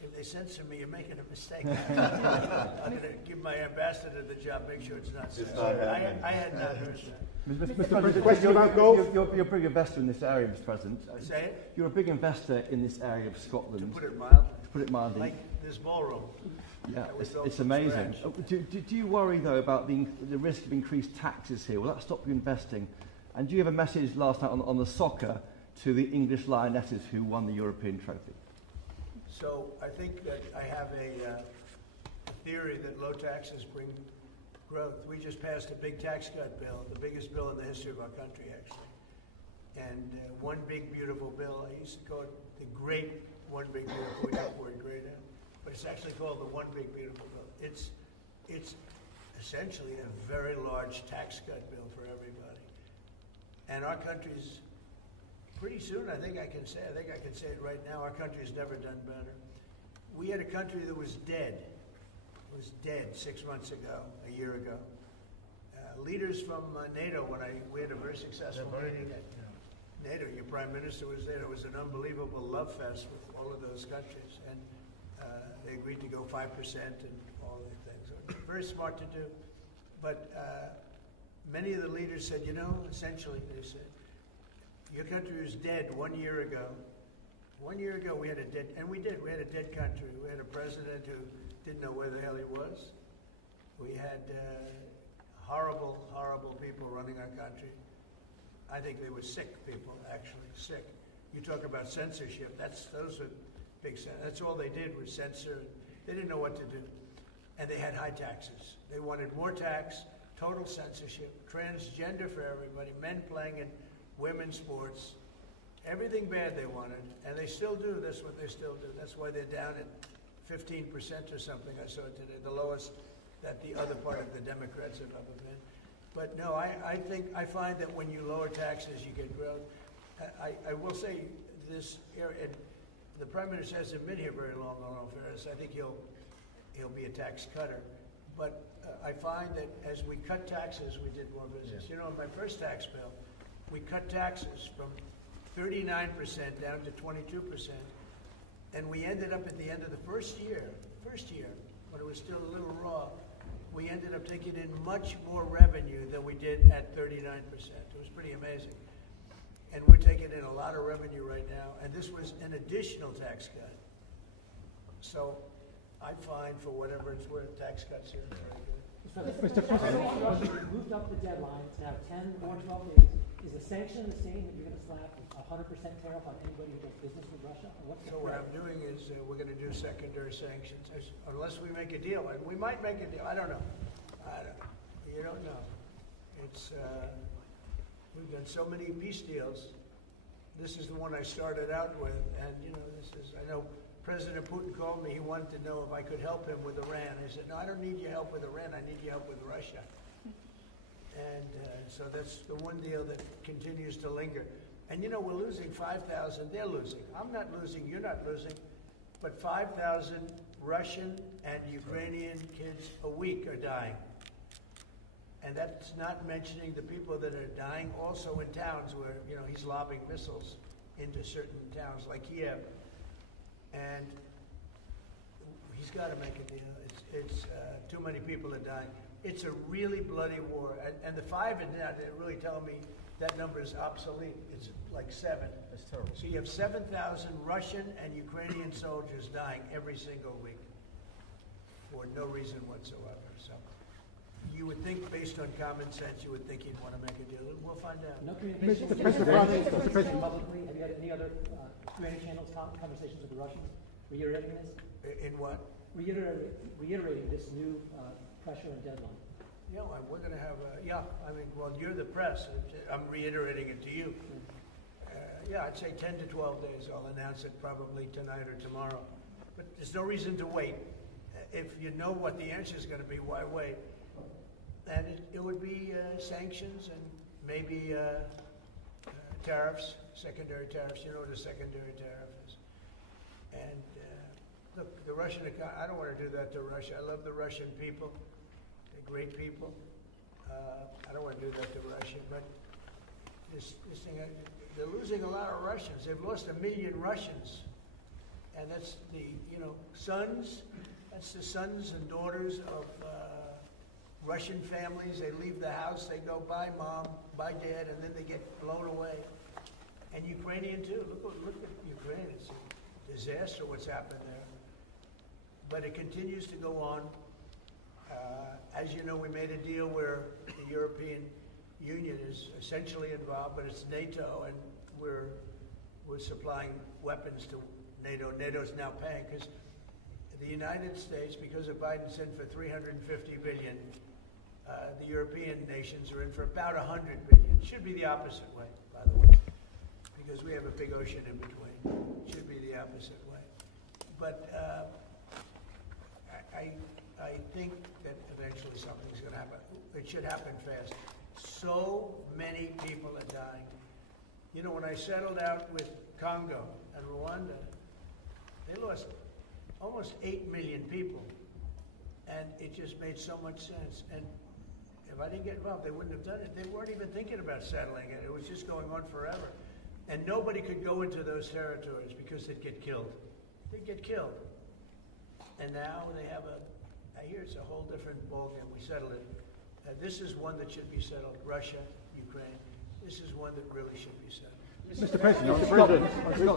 if they censor me, you're making a mistake. I'm going to give my ambassador the job, make sure it's not censored. I had not heard that. Mr. President, question about golf? You're a big investor in this area, Mr. President. Say it? You're a big investor in this area of Scotland. To put it mildly. To put it mildly. Like this ballroom. Yeah, it's amazing. Do you worry, though, about the risk of increased taxes here? Will that stop you investing? And do you have a message last night on the soccer to the English Lionesses who won the European trophy? So I think that I have a theory that low taxes bring growth. We just passed a big tax cut bill, the biggest bill in the history of our country, actually. And one big beautiful bill, I used to call it the great one big beautiful, we got the word great out, but it's actually called the one big beautiful bill. It's essentially a very large tax cut bill for everybody. And our country's, pretty soon, I think I can say it right now, our country's never done better. We had a country that was dead. It was dead 6 months ago, a year ago. Leaders from NATO, we had a very successful meeting at NATO. Your prime minister was there. It was an unbelievable love fest with all of those countries, and they agreed to go 5% and all the things. Very smart to do, but many of the leaders said, essentially they said, your country was dead 1 year ago. 1 year ago we had a dead, and we did. We had a dead country. We had a president who didn't know where the hell he was. We had horrible, horrible people running our country. I think they were sick people, actually, sick. You talk about censorship, those are big, that's all they did was censor. They didn't know what to do. And they had high taxes. They wanted more tax, total censorship, transgender for everybody, men playing in women's sports, everything bad they wanted, and they still do. That's what they still do. That's why they're down at 15% or something, I saw today, the lowest that the other part of the Democrats have ever been. But no, I find that when you lower taxes, you get growth. I will say this, and the Prime Minister hasn't been here very long, in all fairness. I think he'll be a tax cutter. But I find that as we cut taxes, we did more business. In my first tax bill, we cut taxes from 39% down to 22%. And we ended up at the end of the first year, when it was still a little raw, we ended up taking in much more revenue than we did at 39%. It was pretty amazing. And we're taking in a lot of revenue right now, and this was an additional tax cut. So I find, for whatever it's worth, tax cuts here are very good. Mr. President, you moved up the deadline. It's now 10 or 12 days. Is the sanction the same that you're going to slap a 100% tariff on anybody who does business with Russia? So what I'm doing is we're going to do secondary sanctions, unless we make a deal. And we might make a deal. I don't know. You don't know. It's we've done so many peace deals. This is the one I started out with, and I know President Putin called me. He wanted to know if I could help him with Iran. I said, no, I don't need your help with Iran. I need your help with Russia. And so that's the one deal that continues to linger. And we're losing 5,000. They're losing. I'm not losing. You're not losing. But 5,000 Russian and Ukrainian kids a week are dying. And that's not mentioning the people that are dying also in towns where, he's lobbing missiles into certain towns like Kiev. And he's got to make a deal. It's too many people are dying. It's a really bloody war. And the 5 and now, they're really telling me that number is obsolete. It's like 7. That's terrible. So you have 7,000 Russian and Ukrainian soldiers dying every single week for no reason whatsoever. So you would think, based on common sense, you would think he'd want to make a deal. We'll find out. No communication. Mr. President, publicly, have you had any other community channels conversations with the Russians reiterating this? In what? Reiterating this new pressure and deadline. Yeah, we're going to have you're the press. I'm reiterating it to you. I'd say 10 to 12 days. I'll announce it probably tonight or tomorrow. But there's no reason to wait. If you know what the answer is going to be, why wait? And it would be sanctions and maybe tariffs, secondary tariffs. You know what a secondary tariff is. And look, the Russian economy, I don't want to do that to Russia. I love the Russian people. They're great people. I don't want to do that to Russia. But this thing, they're losing a lot of Russians. They've lost 1 million Russians. And that's the, sons, that's the sons and daughters of Russian families. They leave the house, they go, bye mom, bye dad, and then they get blown away. And Ukrainian too. Look at Ukraine. It's a disaster what's happened there. But it continues to go on. As you know, we made a deal where the European Union is essentially involved, but it's NATO, and we're was supplying weapons to NATO. NATO's now paying because the United States, because of Biden's in for $350 billion, the European nations are in for about $100 billion. It should be the opposite way, by the way, because we have a big ocean in between. It should be the opposite way. But I think that eventually something's going to happen. It should happen fast. So many people are dying. You know, when I settled out with Congo and Rwanda, they lost almost 8 million people. And it just made so much sense. And if I didn't get involved, they wouldn't have done it. They weren't even thinking about settling it. It was just going on forever. And nobody could go into those territories because they'd get killed. They'd get killed. And now they have I hear it's a whole different ballgame. We settled it. This is one that should be settled. Russia, Ukraine. This is one that really should be settled. Mr. President, Scotland,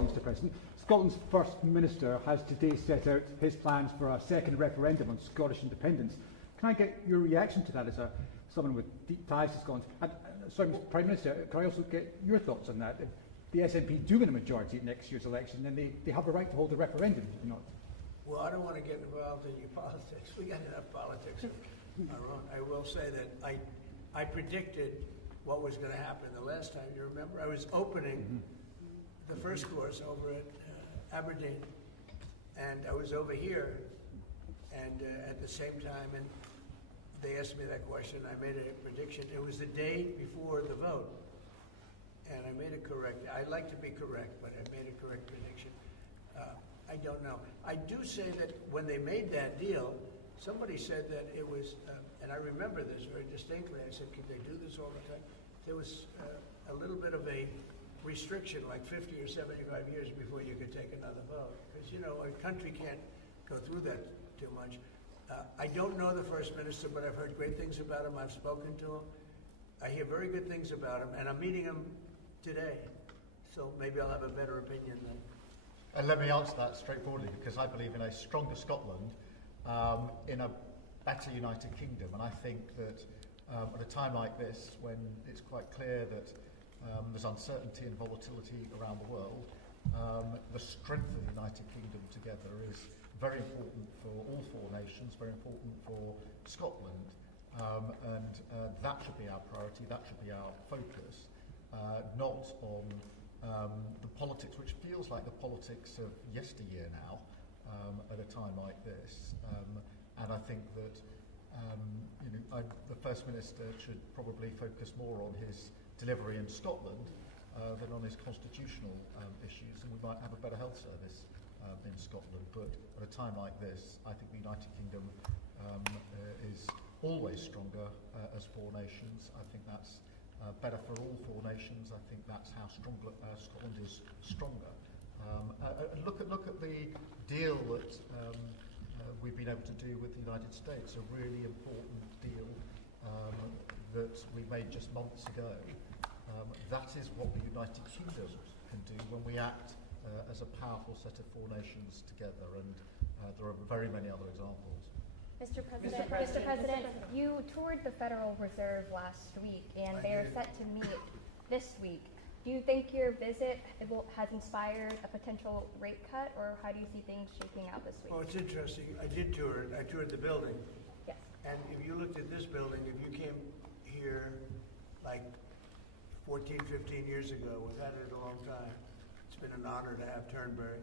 Mr. President, Scotland's First Minister has today set out his plans for a second referendum on Scottish independence. Can I get your reaction to that as someone with deep ties to Scotland? And, sorry, Mr. Prime Minister, can I also get your thoughts on that? If the SNP do win a majority at next year's election, then they have a right to hold a referendum, do not? Well, I don't want to get involved in your politics. We got enough politics of our own. I will say that I predicted what was going to happen the last time. You remember? I was opening the first course over at Aberdeen, and I was over here, and at the same time, and they asked me that question. I made a prediction. It was the day before the vote, and I made it correct. I like to be correct, but I made a correct prediction. I don't know. I do say that when they made that deal, somebody said that it was, and I remember this very distinctly. I said, could they do this all the time? There was a little bit of a restriction, like 50 or 75 years before you could take another vote. Because, you know, a country can't go through that too much. I don't know the First Minister, but I've heard great things about him. I've spoken to him. I hear very good things about him, and I'm meeting him today. So maybe I'll have a better opinion then. And let me answer that straightforwardly, because I believe in a stronger Scotland, in a better United Kingdom. And I think that at a time like this, when it's quite clear that there's uncertainty and volatility around the world, the strength of the United Kingdom together is very important for all four nations, very important for Scotland. And that should be our priority, that should be our focus, not on the politics, which feels like the politics of yesteryear now, at a time like this. And I think that the First Minister should probably focus more on his delivery in Scotland than on his constitutional issues, and we might have a better health service in Scotland. But at a time like this, I think the United Kingdom is always stronger as four nations. I think that's better for all four nations. I think that's how Scotland is stronger. Look at the deal that we've been able to do with the United States, a really important deal that we made just months ago. That is what the United Kingdom can do when we act as a powerful set of four nations together, and there are very many other examples. Mr. President, you toured the Federal Reserve last week, and they are set to meet this week. Do you think your visit has inspired a potential rate cut, or how do you see things shaking out this week? Oh, it's interesting. I did tour it. I toured the building. Yes. And if you looked at this building, if you came here like 14, 15 years ago, we've had it a long time. It's been an honor to have Turnberry.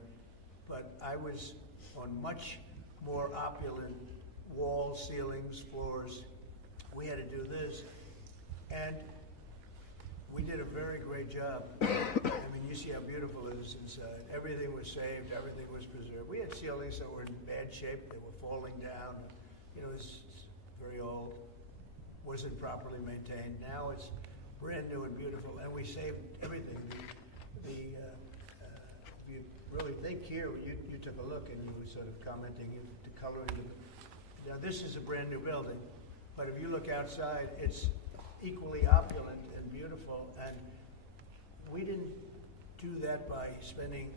But I was on much more opulent walls, ceilings, floors. We had to do this. And we did a very great job. I mean, you see how beautiful it is inside. Everything was saved, everything was preserved. We had ceilings that were in bad shape, they were falling down. You know, it's very old, wasn't properly maintained. Now it's brand new and beautiful, and we saved everything. If you really think here, you took a look and you were sort of commenting, the coloring. Now this is a brand new building, but if you look outside, it's equally opulent and beautiful, and we didn't do that by spending,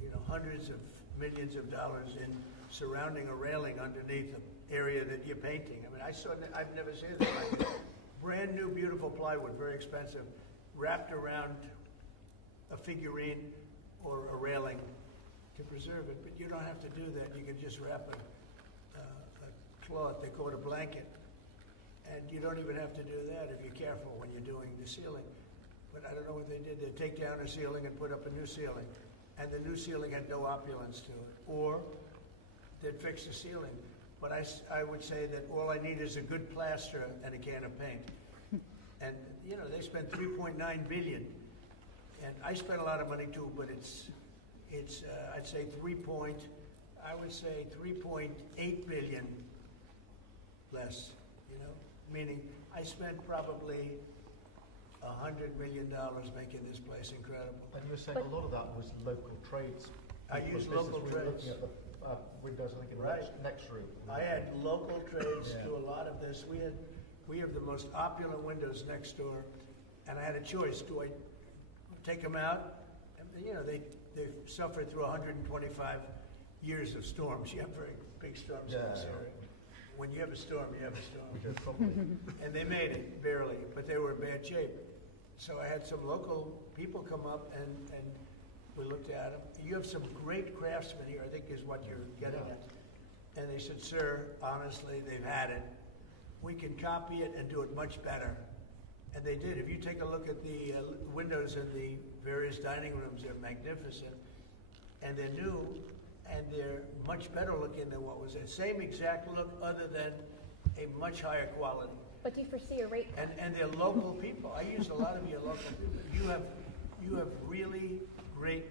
you know, hundreds of millions of dollars in surrounding a railing underneath the area that you're painting. I mean, I've never seen it like this. Brand new, beautiful plywood, very expensive, wrapped around a figurine or a railing to preserve it, but you don't have to do that. You can just wrap a cloth, they call it a blanket, and you don't even have to do that if you're careful when you're doing the ceiling. But I don't know what they did. They'd take down a ceiling and put up a new ceiling, and the new ceiling had no opulence to it. Or they'd fix the ceiling. But I would say that all I need is a good plaster and a can of paint. And, you know, they spent $3.9 billion. And I spent a lot of money too, but it's I'd say 3.8 billion less, you know, meaning I spent probably $100 million making this place incredible. And you were saying a lot of that was local trades. I used local trades. Looking at the windows, I think, in the next room. I had local trades do a lot of this. We have the most opulent windows next door, and I had a choice. Do I take them out? And, you know, they've suffered through 125 years of storms. You have very big storms in this area. When you have a storm, you have a storm. And they made it, barely, but they were in bad shape. So I had some local people come up and we looked at them. You have some great craftsmen here, I think is what you're getting at. And they said, sir, honestly, they've had it. We can copy it and do it much better. And they did. If you take a look at the windows in the various dining rooms, they're magnificent. And they're new, and they're much better looking than what was there. Same exact look, other than a much higher quality. But do you foresee a rate cut? And they're local people. I use a lot of your local people. You have really great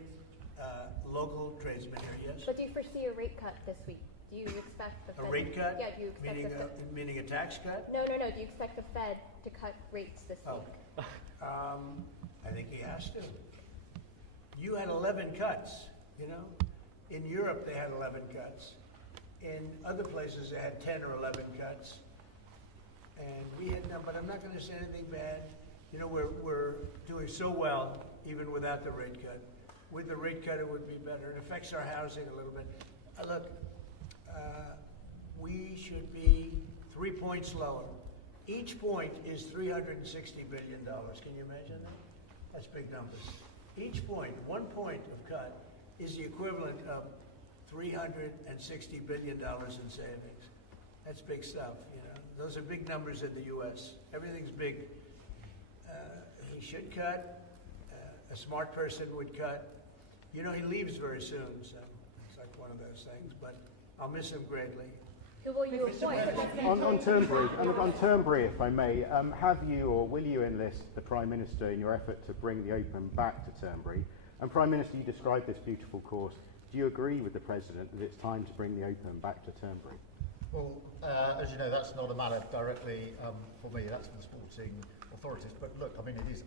local tradesmen here, yes? But do you foresee a rate cut this week? Do you expect the Fed... A rate cut? Yeah, do you expect meaning a tax cut? No. Do you expect the Fed to cut rates this week? I think he has to. You had 11 cuts, you know? In Europe, they had 11 cuts. In other places, they had 10 or 11 cuts. And we had none, but I'm not going to say anything bad. You know, we're doing so well, even without the rate cut. With the rate cut, it would be better. It affects our housing a little bit. Look, we should be 3 points lower. Each point is $360 billion. Can you imagine that? That's big numbers. Each point, 1 point of cut, is the equivalent of $360 billion in savings. That's big stuff, you know. Those are big numbers in the U.S. Everything's big. He should cut. A smart person would cut. You know, he leaves very soon, so it's like one of those things, but I'll miss him greatly. Who will you appoint? On Turnberry, if I may, have you or will you enlist the Prime Minister in your effort to bring the Open back to Turnberry? And Prime Minister, you described this beautiful course. Do you agree with the President that it's time to bring the Open back to Turnberry? Well, as you know, that's not a matter directly for me. That's for the sporting authorities. But look, I mean, it is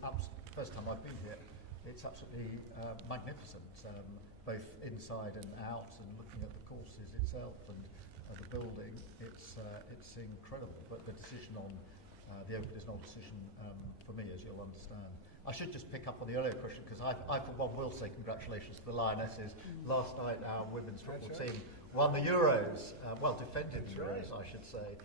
first time I've been here. It's absolutely magnificent, both inside and out, and looking at the courses itself and the building. It's incredible. But the decision on the Open is not a decision for me, as you'll understand. I should just pick up on the earlier question, because I for one will say congratulations to the Lionesses. Last night our women's football team won the Euros, defended the Euros, I should say,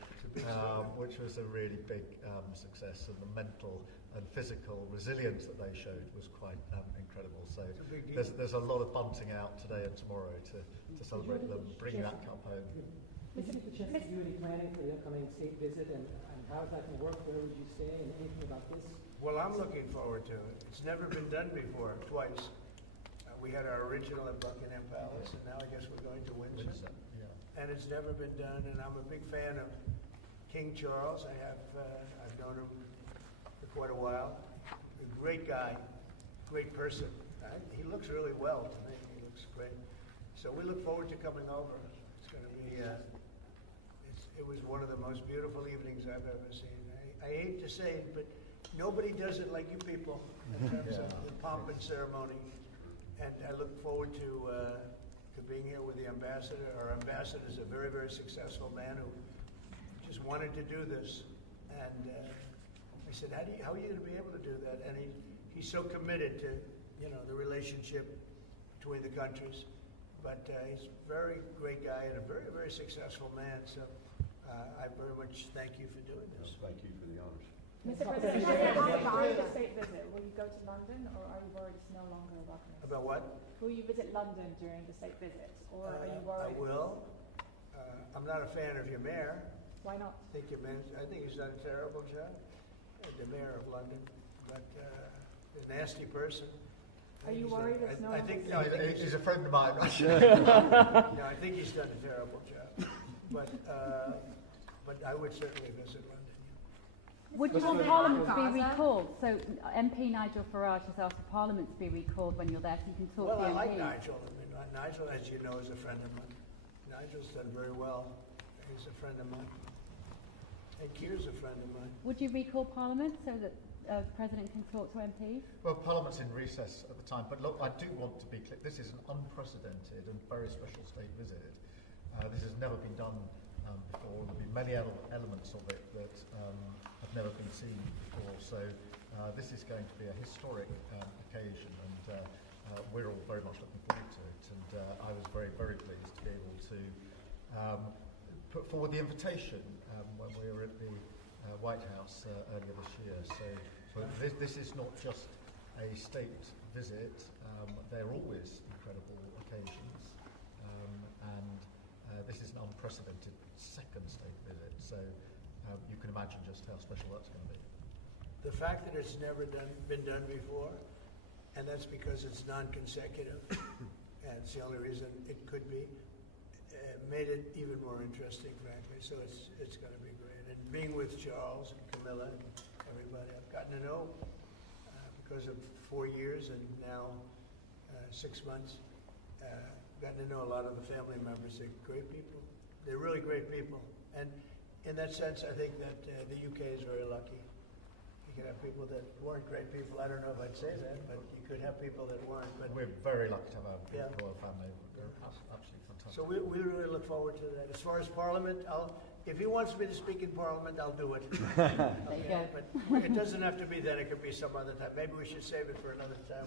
which was a really big success, and the mental and physical resilience that they showed was quite incredible. So there's a lot of bunting out today and tomorrow to celebrate them bringing that cup home. Mr. Chester, do you have any planning for the upcoming state visit, and how is that going to work? Where would you stay, and anything about this? Well, I'm looking forward to it. It's never been done before, twice. We had our original at Buckingham Palace, and now I guess we're going to Windsor. And it's never been done, and I'm a big fan of King Charles. I've known him for quite a while. A great guy, great person. He looks really well to me. He looks great. So we look forward to coming over. It's going to be, it was one of the most beautiful evenings I've ever seen. I hate to say it, but nobody does it like you people in terms of the pomp and ceremony. And I look forward to being here with the ambassador. Our ambassador is a very, very successful man who just wanted to do this. And I said, how are you going to be able to do that? And he's so committed to, you know, the relationship between the countries. But he's a very great guy and a very, very successful man. So I very much thank you for doing this. Thank you for the honors. Mr. President, after the state visit, will you go to London, or are you worried it's no longer a Buckingham? About what? Will you visit London during the state visit, or are you worried? I will. I'm not a fan of your mayor. Why not? I think he's done a terrible job. The mayor of London, but a nasty person. Are you worried it's no? I think he's a friend of mine. No, I think he's done a terrible job. But I would certainly visit London. Would you want Parliament to be recalled? So MP Nigel Farage has asked for Parliament to be recalled when you're there, so you can talk to Well, the I like MPs. Nigel. I mean, Nigel, as you know, is a friend of mine. Nigel's done very well. He's a friend of mine. And Keir's a friend of mine. Would you recall Parliament so that the President can talk to MPs? Well, Parliament's in recess at the time, but look, I do want to be clear. This is an unprecedented and very special state visit. This has never been done before. There'll be many elements of it that have never been seen before. So this is going to be a historic occasion, and we're all very much looking forward to it. And I was very, very pleased to be able to put forward the invitation when we were at the White House earlier this year. So this is not just a state visit. They're always incredible occasions, and this is an unprecedented second state visit. So you can imagine just how special that's going to be. The fact that it's never been done before, and that's because it's non-consecutive, and it's the only reason it could be, made it even more interesting, frankly. So it's going to be great. And being with Charles and Camilla and everybody, I've gotten to know because of 4 years and now 6 months. Gotten to know a lot of the family members. They're great people. They're really great people. And in that sense, I think that the UK is very lucky. You could have people that weren't great people. I don't know if I'd say that, but you could have people that weren't. But we're very lucky to have a royal family. They're absolutely fantastic. So we really look forward to that. As far as Parliament, if he wants me to speak in Parliament, I'll do it. Okay? But it doesn't have to be then. It could be some other time. Maybe we should save it for another time.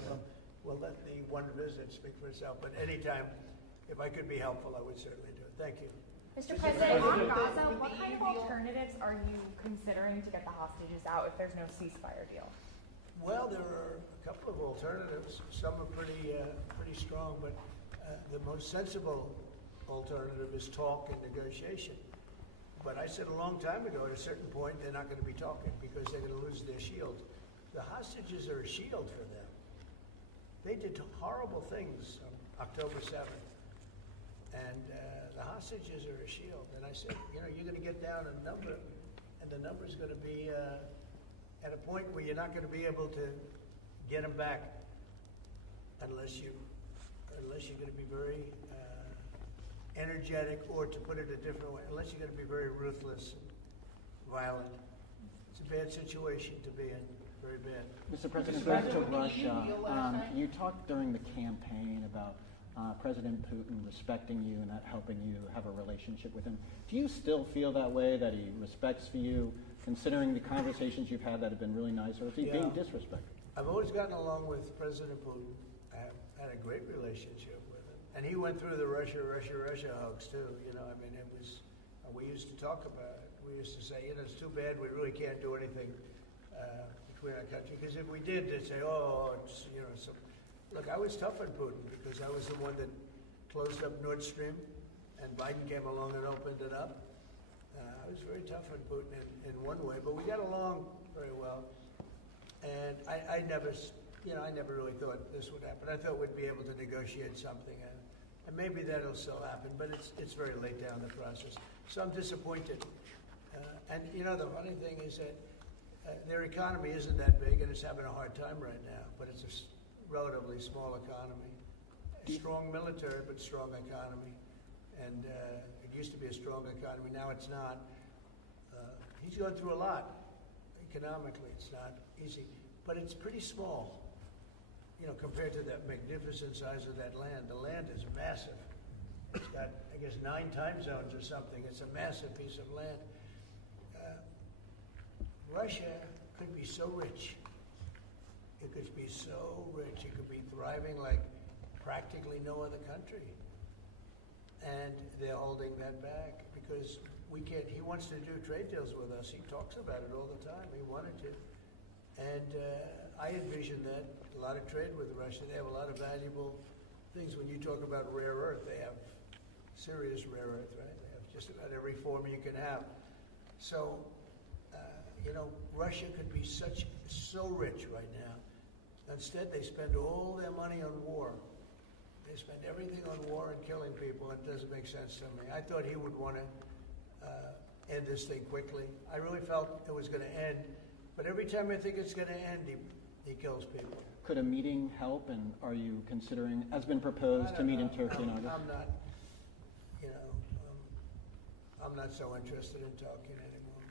We'll let the one visit speak for itself. But anytime, if I could be helpful, I would certainly do it. Thank you. Mr. President, on Gaza, what kind of alternatives are you considering to get the hostages out if there's no ceasefire deal? Well, there are a couple of alternatives. Some are pretty strong, but the most sensible alternative is talk and negotiation. But I said a long time ago, at a certain point, they're not going to be talking because they're going to lose their shield. The hostages are a shield for them. They did horrible things on October 7th. And the hostages are a shield. And I said, you're going to get down a number, and the number's going to be at a point where you're not going to be able to get them back unless you're going to be very energetic, or to put it a different way, unless you're going to be very ruthless and violent. It's a bad situation to be in, very bad. Mr. President, back to Russia. You talked during the campaign about President Putin respecting you and not helping you have a relationship with him. Do you still feel that way, that he respects you, considering the conversations you've had that have been really nice, or is he being disrespectful? I've always gotten along with President Putin. I had a great relationship with him. And he went through the Russia hugs too. It was, we used to talk about it. We used to say, it's too bad we really can't do anything between our countries. Because if we did, they'd say, Look, I was tough on Putin because I was the one that closed up Nord Stream, and Biden came along and opened it up. I was very tough on Putin in one way, but we got along very well. And I never really thought this would happen. I thought we'd be able to negotiate something, and maybe that'll still happen, but it's very late down the process. So I'm disappointed. And the funny thing is that their economy isn't that big, and it's having a hard time right now, but it's a relatively small economy. A strong military, but strong economy. And it used to be a strong economy, now it's not. He's going through a lot. Economically, it's not easy. But it's pretty small, compared to that magnificent size of that land. The land is massive. It's got, 9 time zones or something. It's a massive piece of land. Russia could be so rich. It could be so rich. It could be thriving like practically no other country. And they're holding that back because we can't. He wants to do trade deals with us. He talks about it all the time. He wanted to, and I envision that a lot of trade with Russia. They have a lot of valuable things. When you talk about rare earth, they have serious rare earth, right? They have just about every form you can have. So, you know, Russia could be so rich right now. Instead, they spend all their money on war. They spend everything on war and killing people. It doesn't make sense to me. I thought he would want to end this thing quickly. I really felt it was going to end, but every time I think it's going to end, he kills people. Could a meeting help, and are you considering, has been proposed to meet in Turkey in August? I'm not, you know, I'm not so interested in talking anymore.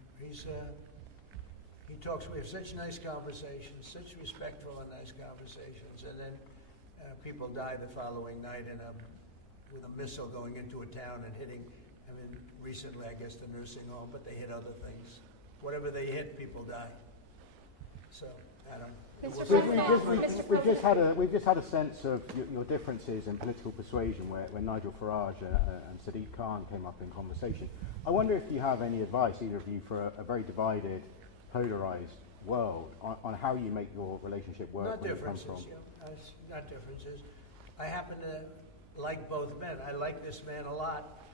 He talks, we have such nice conversations, such respectful and nice conversations, and then people die the following night with a missile going into a town and hitting, I mean, recently I guess the nursing home, but they hit other things. Whatever they hit, people die. So, I don't know. We've just had a sense of your differences in political persuasion where Nigel Farage and Sadiq Khan came up in conversation. I wonder if you have any advice, either of you, for a very divided, polarised world on how you make your relationship work. Not differences, not differences. I happen to like both men. I like this man a lot,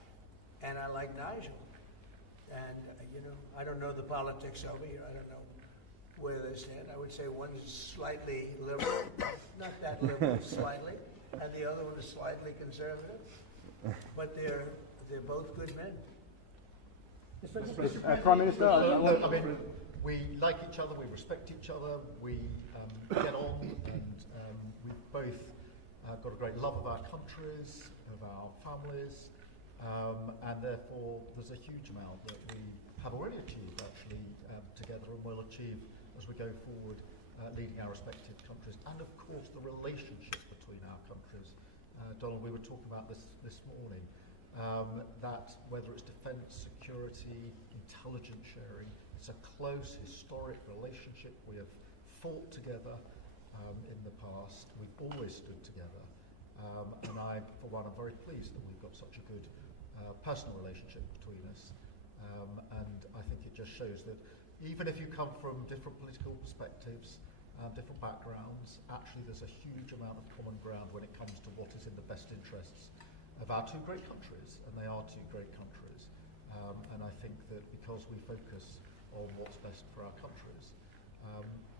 and I like Nigel. And, you know, I don't know the politics over here. I don't know where they stand. I would say one is slightly liberal, not that liberal, slightly, and the other one is slightly conservative. But they're both good men. Prime Minister, I mean, we like each other, we respect each other, we get on, and we've both got a great love of our countries, of our families, and therefore there's a huge amount that we have already achieved actually together and will achieve as we go forward, leading our respective countries, and of course the relationship between our countries. Donald, we were talking about this morning, that whether it's defence, security, intelligence sharing, it's a close historic relationship. We have fought together in the past. We've always stood together. And I, for one, am very pleased that we've got such a good personal relationship between us. And I think it just shows that even if you come from different political perspectives, different backgrounds, actually there's a huge amount of common ground when it comes to what is in the best interests of our two great countries, and they are two great countries. And I think that because we focus on what's best for our countries,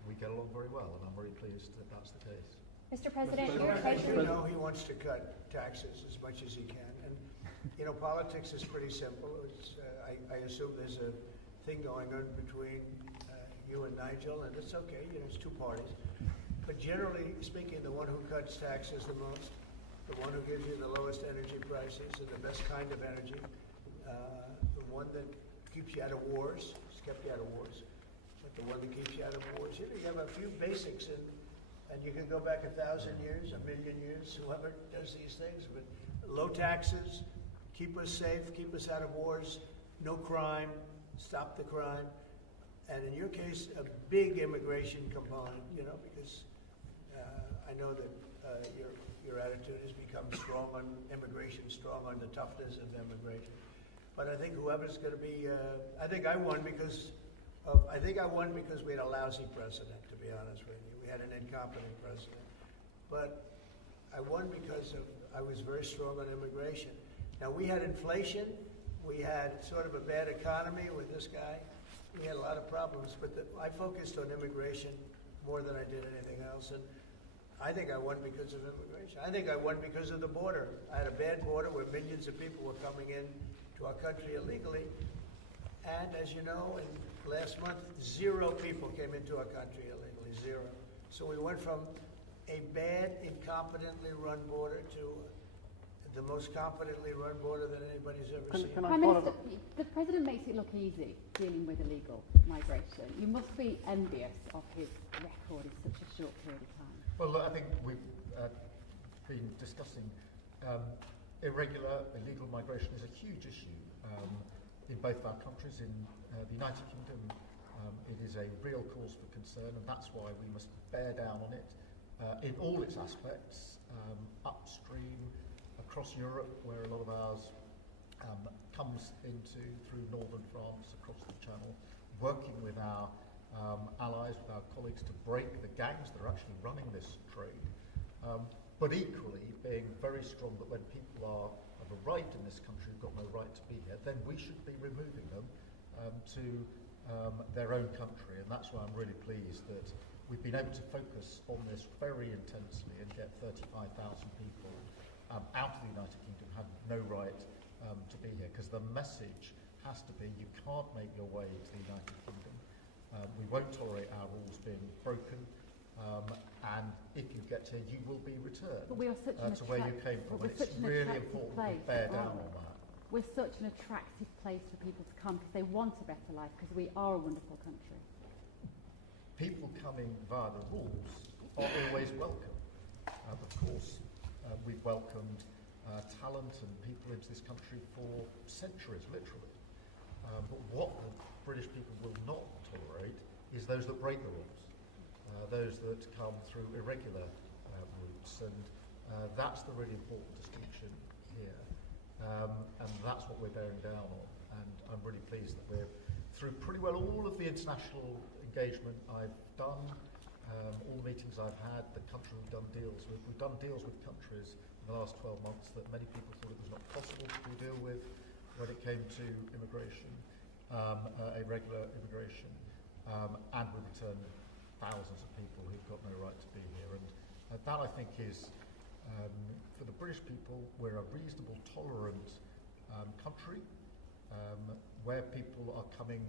we get along very well, and I'm very pleased that that's the case. Mr. President, you know he wants to cut taxes as much as he can, and you know politics is pretty simple. It's, I assume there's a thing going on between you and Nigel, and it's okay. You know, it's two parties, but generally speaking, the one who cuts taxes the most, the one who gives you the lowest energy prices and the best kind of energy, the one that keeps you out of wars. It's kept you out of wars. But the one that keeps you out of wars, you know, you have a few basics, and you can go back 1,000 years, 1,000,000 years, whoever does these things, but low taxes, keep us safe, keep us out of wars, no crime, stop the crime, and in your case, a big immigration component, you know, because I know that your attitude has become strong on immigration, strong on the toughness of immigration. But I think whoever's going to be, I think I won because we had a lousy president, to be honest with you. We had an incompetent president. But I won because I was very strong on immigration. Now, we had inflation. We had sort of a bad economy with this guy. We had a lot of problems, but I focused on immigration more than I did anything else. And I think I won because of immigration. I think I won because of the border. I had a bad border where millions of people were coming in to our country illegally. And as you know, last month, 0 people came into our country illegally, 0. So we went from a bad, incompetently run border to the most competently run border that anybody's ever seen. Prime Minister, the President makes it look easy dealing with illegal migration. You must be envious of his record in such a short period of time. Well, I think we've been discussing irregular, illegal migration is a huge issue in both our countries. In the United Kingdom, it is a real cause for concern, and that's why we must bear down on it in all its aspects, upstream, across Europe, where a lot of ours comes through northern France, across the Channel, working with our allies, with our colleagues to break the gangs that are actually running this trade, but equally being very strong that when people have arrived in this country who've got no right to be here, then we should be removing them to their own country. And that's why I'm really pleased that we've been able to focus on this very intensely and get 35,000 people out of the United Kingdom who have no right to be here, because the message has to be you can't make your way to the United Kingdom. We won't tolerate our rules being broken, and if you get here, you will be returned but we are such to where you came from. And it's really important that we bear down on that. We're such an attractive place for people to come because they want a better life, because we are a wonderful country. People coming via the rules are always welcome. Of course, we've welcomed talent and people into this country for centuries, literally. But what the British people will not tolerate is those that break the rules, those that come through irregular routes, and that's the really important distinction here. And that's what we're bearing down on. And I'm really pleased that we're through pretty well all of the international engagement I've done, all the meetings I've had, the country we've done deals with. We've done deals with countries in the last 12 months that many people thought it was not possible to deal with when it came to immigration, irregular immigration, and we return thousands of people who've got no right to be here. And that, I think, is, for the British people, we're a reasonable, tolerant country where people are coming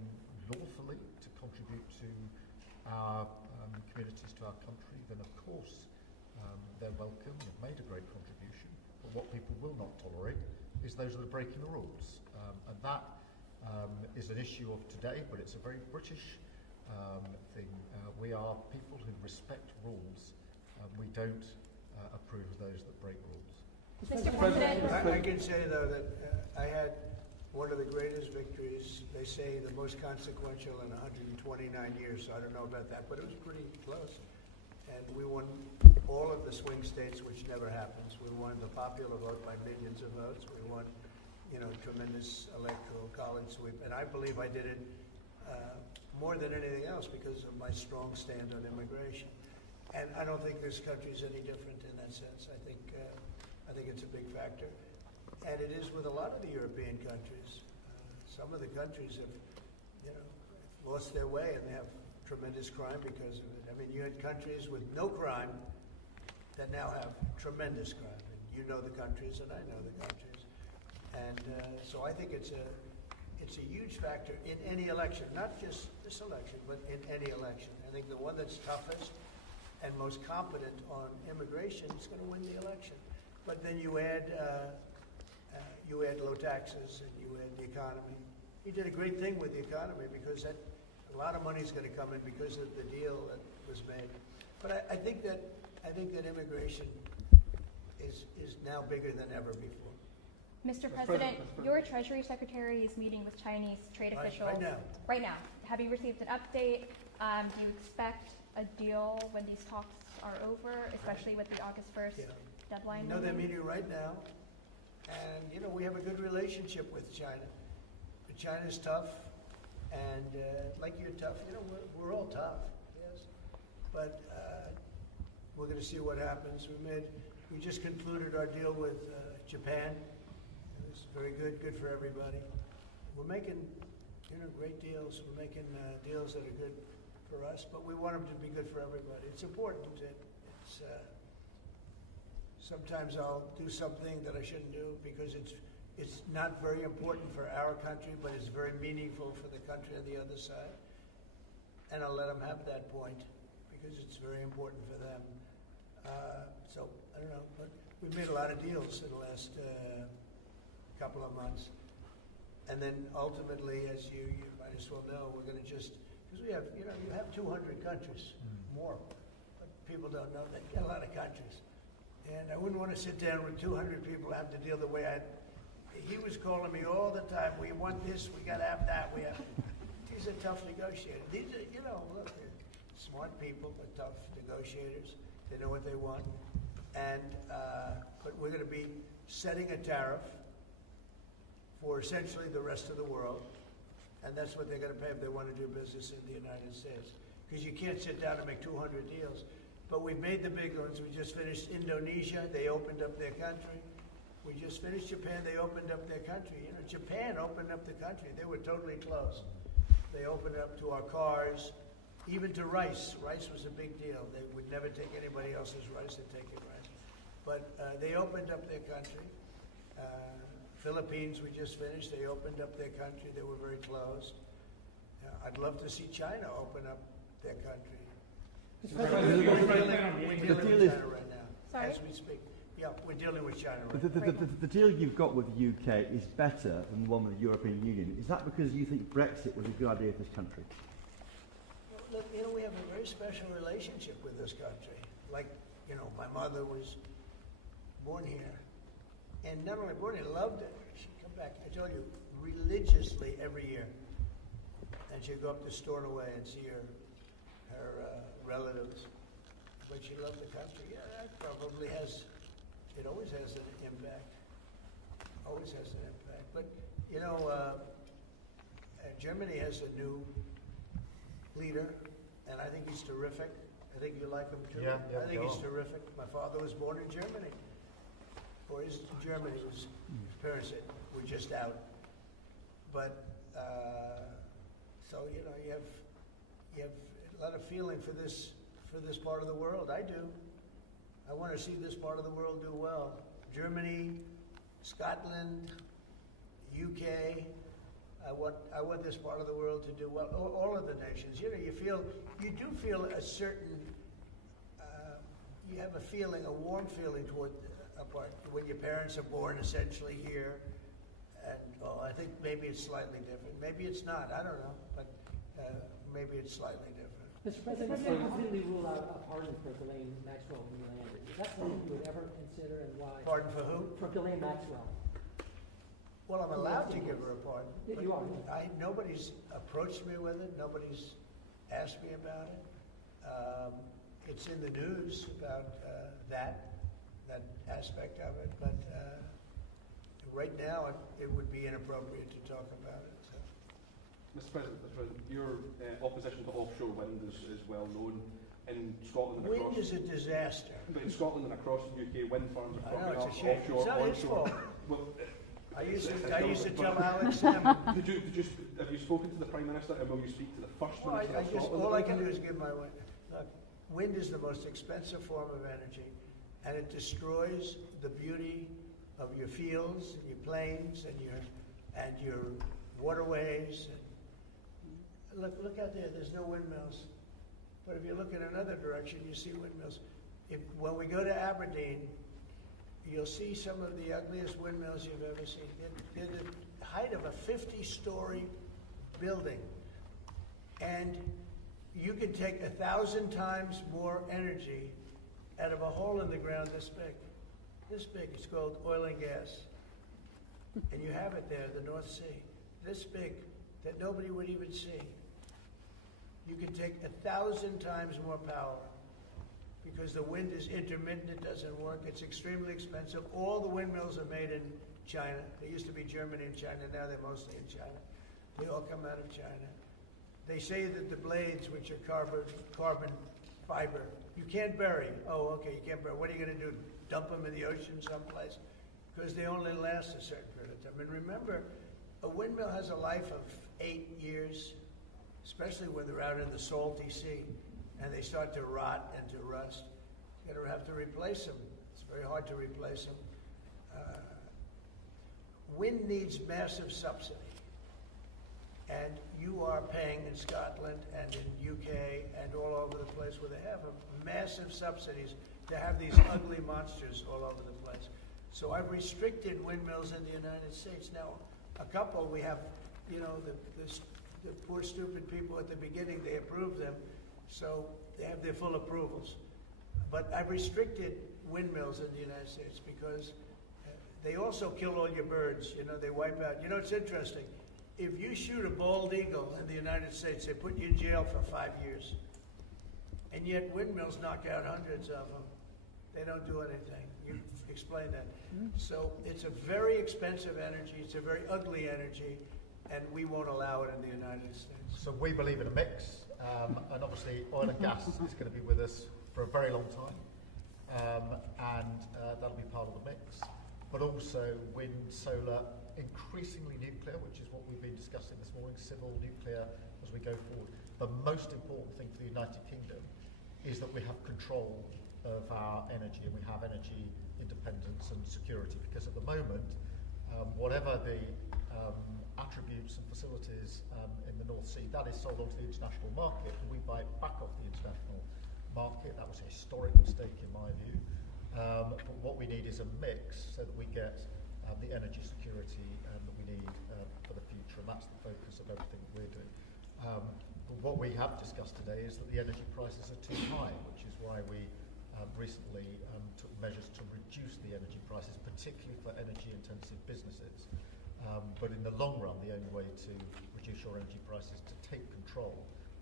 lawfully to contribute to our communities, to our country. Then, of course, they're welcome. They've made a great contribution. But what people will not tolerate is those that are breaking the rules. And that is an issue of today, but it's a very British thing. We are people who respect rules. We don't approve of those that break rules. Mr. President, I can say, though, that I had one of the greatest victories, they say the most consequential in 129 years, so I don't know about that, but it was pretty close. And we won all of the swing states, which never happens. We won the popular vote by millions of votes. We won, tremendous electoral college sweep. And I believe I did it more than anything else because of my strong stand on immigration. And I don't think this country is any different in that sense. I think it's a big factor. And it is with a lot of the European countries. Some of the countries have, lost their way, and they have tremendous crime because of it. I mean, you had countries with no crime that now have tremendous crime. And you know the countries, and I know the countries. And so I think it's a huge factor in any election, not just this election, but in any election. I think the one that's toughest and most competent on immigration is going to win the election. But then you add low taxes and you add the economy. You did a great thing with the economy because a lot of money is going to come in because of the deal that was made. But I think that immigration is now bigger than ever before. Mr. President, your Treasury Secretary is meeting with Chinese trade officials right now. Have you received an update? Do you expect a deal when these talks are over, especially with the August 1st deadline? They're meeting right now. And, we have a good relationship with China. But China's tough. And like you're tough, we're all tough, yes. But we're going to see what happens. We just concluded our deal with Japan. It was very good for everybody. We're making, great deals. We're making deals that are good for us, but we want them to be good for everybody. It's important. It's sometimes I'll do something that I shouldn't do because it's not very important for our country, but it's very meaningful for the country on the other side. And I'll let them have that point because it's very important for them. So, I don't know, but we've made a lot of deals in the last couple of months. And then ultimately, as you might as well know, we're going to just, because we have, you have 200 countries, more. But people don't know that. You got a lot of countries. And I wouldn't want to sit down with 200 people and have to deal the way he was calling me all the time. We want this, we got to have that. He's a tough negotiator. These are, look, they're smart people, but tough negotiators. They know what they want. And, but we're going to be setting a tariff for essentially the rest of the world. And that's what they're going to pay if they want to do business in the United States. Because you can't sit down and make 200 deals. But we've made the big ones. We just finished Indonesia. They opened up their country. We just finished Japan. They opened up their country. You know, Japan opened up the country. They were totally closed. They opened up to our cars, even to rice. Rice was a big deal. They would never take anybody else's rice. They'd take it rice. But they opened up their country. Philippines, we just finished. They opened up their country. They were very closed. I'd love to see China open up their country. We're dealing with China right now, as we speak. Yeah, we're dealing with China right now. The deal you've got with the UK is better than the one with the European Union. Is that because you think Brexit was a good idea for this country? Look, you know, we have a very special relationship with this country. Like, you know, my mother was born here. And not only born here, loved it. She'd come back, I told you, religiously every year. And she'd go up to Stornoway and see her relatives. But she loved the country. Yeah, that probably has, it always has an impact. Always has an impact. But, you know, Germany has a new leader, and I think he's terrific. I think you like him too. Yeah, I think he's terrific. My father was born in Germany. Or is Germany, his parents were just out. But, so, you know, you have a lot of feeling for this part of the world. I do. I want to see this part of the world do well. Germany, Scotland, UK. I want this part of the world to do well. All of the nations. You know, you do feel a certain. You have a feeling, a warm feeling toward a part when your parents are born essentially here. And I think maybe it's slightly different. Maybe it's not. I don't know, but maybe it's slightly different. Mr. President, you completely rule out a pardon for Ghislaine Maxwell when you landed. Is that something you would ever consider, and why? Pardon for who? For Ghislaine Maxwell. Well, I'm allowed to give her a pardon. Yeah, you are. Nobody's approached me with it. Nobody's asked me about it. It's in the news about that aspect of it, but right now it would be inappropriate to talk about it. So. Mr. President, your opposition to offshore wind is well known. In Scotland and across... Wind is a disaster. But in Scotland and across the UK, wind farms are I know, cropping it's up a shame. offshore, It's not his onshore. fault. Well, I used to tell Alex Salmon. Have you spoken to the Prime Minister, and will you speak to the First Minister of Scotland? All I can do is give my word. Look, wind is the most expensive form of energy, and it destroys the beauty of your fields, and your plains, and your waterways. And look out there. There's no windmills. But if you look in another direction, you see windmills. When we go to Aberdeen, you'll see some of the ugliest windmills you've ever seen. They're the height of a 50-story building. And you can take 1,000 times more energy out of a hole in the ground this big. This big. It's called oil and gas. And you have it there, the North Sea. This big, that nobody would even see. You can take 1,000 times more power because the wind is intermittent, it doesn't work, it's extremely expensive. All the windmills are made in China. They used to be Germany and China, now they're mostly in China. They all come out of China. They say that the blades, which are carbon fiber, you can't bury. Oh, okay, you can't bury. What are you going to do, dump them in the ocean someplace? Because they only last a certain period of time. And remember, a windmill has a life of 8 years, especially when they're out in the salty sea and they start to rot and to rust. You're going to have to replace them. It's very hard to replace them. Wind needs massive subsidy. And you are paying in Scotland and in UK and all over the place where they have massive subsidies to have these ugly monsters all over the place. So I've restricted windmills in the United States. Now, a couple we have, you know, the poor stupid people at the beginning, they approve them, so they have their full approvals. But I've restricted windmills in the United States because they also kill all your birds. You know, they wipe out. You know, it's interesting. If you shoot a bald eagle in the United States, they put you in jail for 5 years. And yet windmills knock out hundreds of them. They don't do anything. You explained that. So it's a very expensive energy. It's a very ugly energy, and we won't allow it in the United States. So we believe in a mix, and obviously oil and gas is going to be with us for a very long time, and that'll be part of the mix. But also wind, solar, increasingly nuclear, which is what we've been discussing this morning, civil nuclear as we go forward. The most important thing for the United Kingdom is that we have control of our energy, and we have energy independence and security, because at the moment, whatever the attributes and facilities in the North Sea, that is sold onto the international market, and we buy it back off the international market. That was a historic mistake in my view. But what we need is a mix so that we get the energy security that we need for the future, and that's the focus of everything that we're doing. But what we have discussed today is that the energy prices are too high, which is why we recently took measures to reduce the energy prices, particularly for energy-intensive businesses. But in the long run, the only way to reduce your energy prices is to take control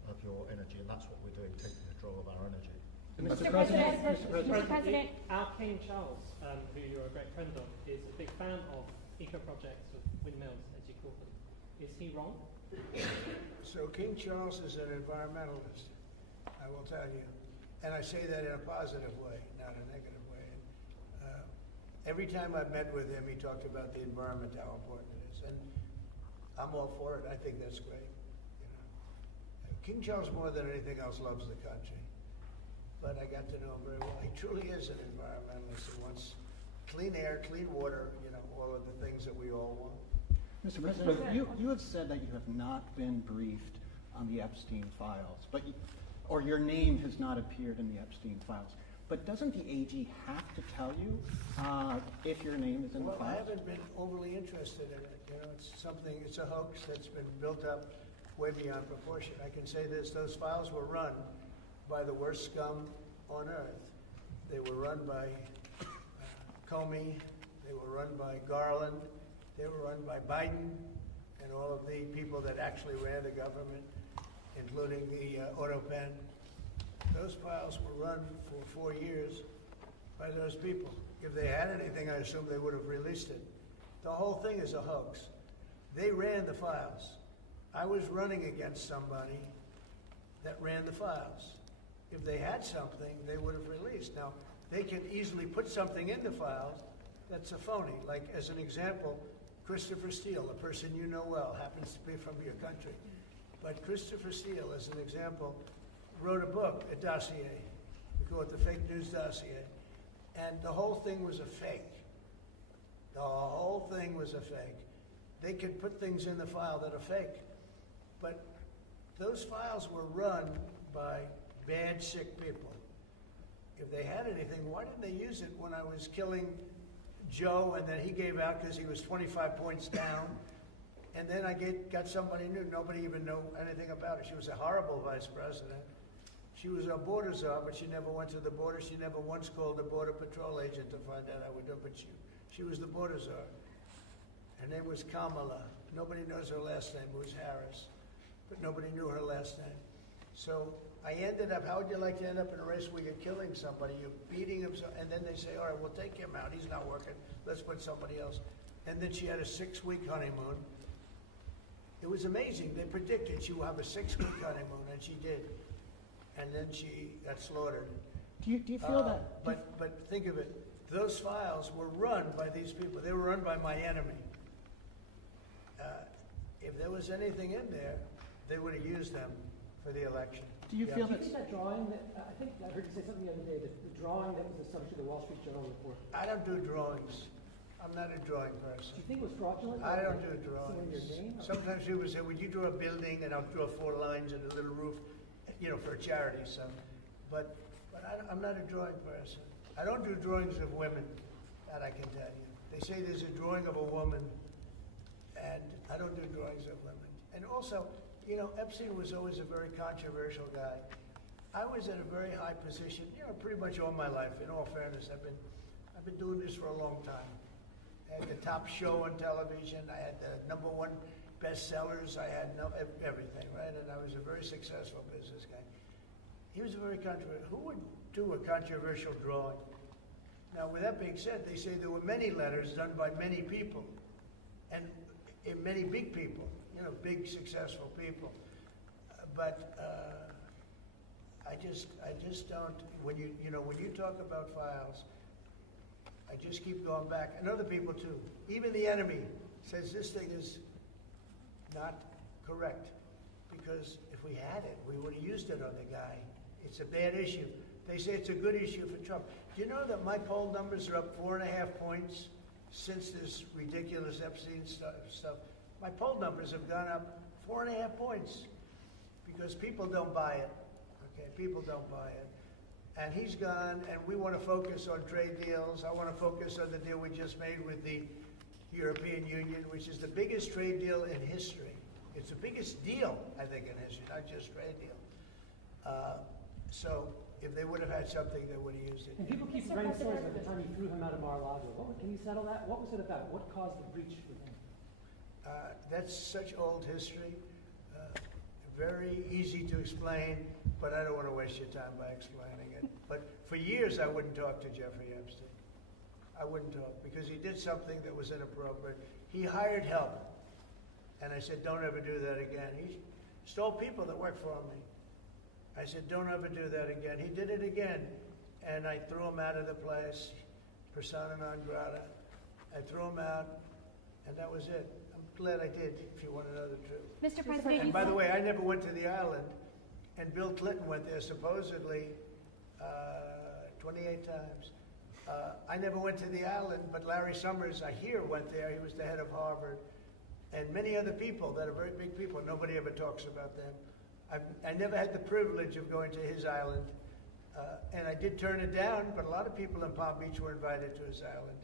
of your energy, and that's what we're doing, taking control of our energy. Mr. President, our King Charles, who you're a great friend of, is a big fan of eco-projects, of windmills, as you call them. Is he wrong? So King Charles is an environmentalist, I will tell you. And I say that in a positive way, not a negative way. Every time I've met with him, he talked about the environment, how important it is. And I'm all for it. I think that's great. You know. King Charles, more than anything else, loves the country. But I got to know him very well. He truly is an environmentalist who wants clean air, clean water, you know, all of the things that we all want. Mr. President, you have said that you have not been briefed on the Epstein files, or your name has not appeared in the Epstein files. But doesn't the AG have to tell you if your name is in the files? I haven't been overly interested in it. You know, it's a hoax that's been built up way beyond proportion. I can say this: those files were run by the worst scum on earth. They were run by Comey. They were run by Garland. They were run by Biden and all of the people that actually ran the government, including the auto pen. Those files were run for 4 years by those people. If they had anything, I assume they would have released it. The whole thing is a hoax. They ran the files. I was running against somebody that ran the files. If they had something, they would have released. Now, they can easily put something in the files that's a phony. Like, as an example, Christopher Steele, a person you know well, happens to be from your country. But Christopher Steele, as an example, wrote a book, a dossier. We call it the fake news dossier. And the whole thing was a fake. The whole thing was a fake. They could put things in the file that are fake. But those files were run by bad, sick people. If they had anything, why didn't they use it when I was killing Joe, and then he gave out because he was 25 points down, and then I got somebody new. Nobody even knew anything about her. She was a horrible vice president. She was a border czar, but she never went to the border. She never once called a border patrol agent to find out how we do, but she was the border czar. Her name was Kamala. Nobody knows her last name. It was Harris, but nobody knew her last name. So I ended up, how would you like to end up in a race where you're killing somebody, you're beating him, and then they say, all right, we'll take him out. He's not working. Let's put somebody else. And then she had a 6-week honeymoon. It was amazing. They predicted she would have a 6-week honeymoon, and she did. And then she got slaughtered. Do you feel that? But think of it. Those files were run by these people. They were run by my enemy. If there was anything in there, they would have used them for the election. Do you feel that? Do you think that drawing that, I think I heard you say something the other day, the drawing that was the subject of the Wall Street Journal report? I don't do drawings. I'm not a drawing person. Do you think it was fraudulent? I don't do drawings. Sometimes people say, would you draw a building? And I'll draw 4 lines and a little roof, you know, for a charity. So, but I'm not a drawing person. I don't do drawings of women, that I can tell you. They say there's a drawing of a woman, and I don't do drawings of women. And also, you know, Epstein was always a very controversial guy. I was in a very high position, you know, pretty much all my life. In all fairness, I've been doing this for a long time. I had the top show on television. I had the #1 bestsellers. I had everything, right? And I was a very successful business guy. He was a very controversial. Who would do a controversial drawing? Now, with that being said, they say there were many letters done by many people, and many big people, big successful people. But I just don't. When you talk about files, I just keep going back, and other people too. Even the enemy says this thing is not correct, because if we had it, we would have used it on the guy. It's a bad issue. They say it's a good issue for Trump. Do you know that my poll numbers are up 4.5 points since this ridiculous Epstein stuff? My poll numbers have gone up 4.5 points because people don't buy it. Okay, people don't buy it. And he's gone, and we want to focus on trade deals. I want to focus on the deal we just made with the European Union, which is the biggest trade deal in history. It's the biggest deal, I think, in history, not just trade deal. So if they would have had something, they would have used it. And people keep writing stories about the time he threw him out of Mar-a-Lago. Can you settle that? What was it about? What caused the breach with him? That's such old history. Very easy to explain, but I don't want to waste your time by explaining it. But for years, I wouldn't talk to Jeffrey Epstein. I wouldn't talk because he did something that was inappropriate. He hired help. And I said, don't ever do that again. He stole people that worked for me. I said, don't ever do that again. He did it again. And I threw him out of the place, persona non grata. I threw him out, and that was it. I'm glad I did, if you want to know the truth. Mr. President, and by the way, I never went to the island, and Bill Clinton went there supposedly 28 times. I never went to the island, but Larry Summers, I hear, went there. He was the head of Harvard. And many other people that are very big people. Nobody ever talks about them. I never had the privilege of going to his island. And I did turn it down, but a lot of people in Palm Beach were invited to his island.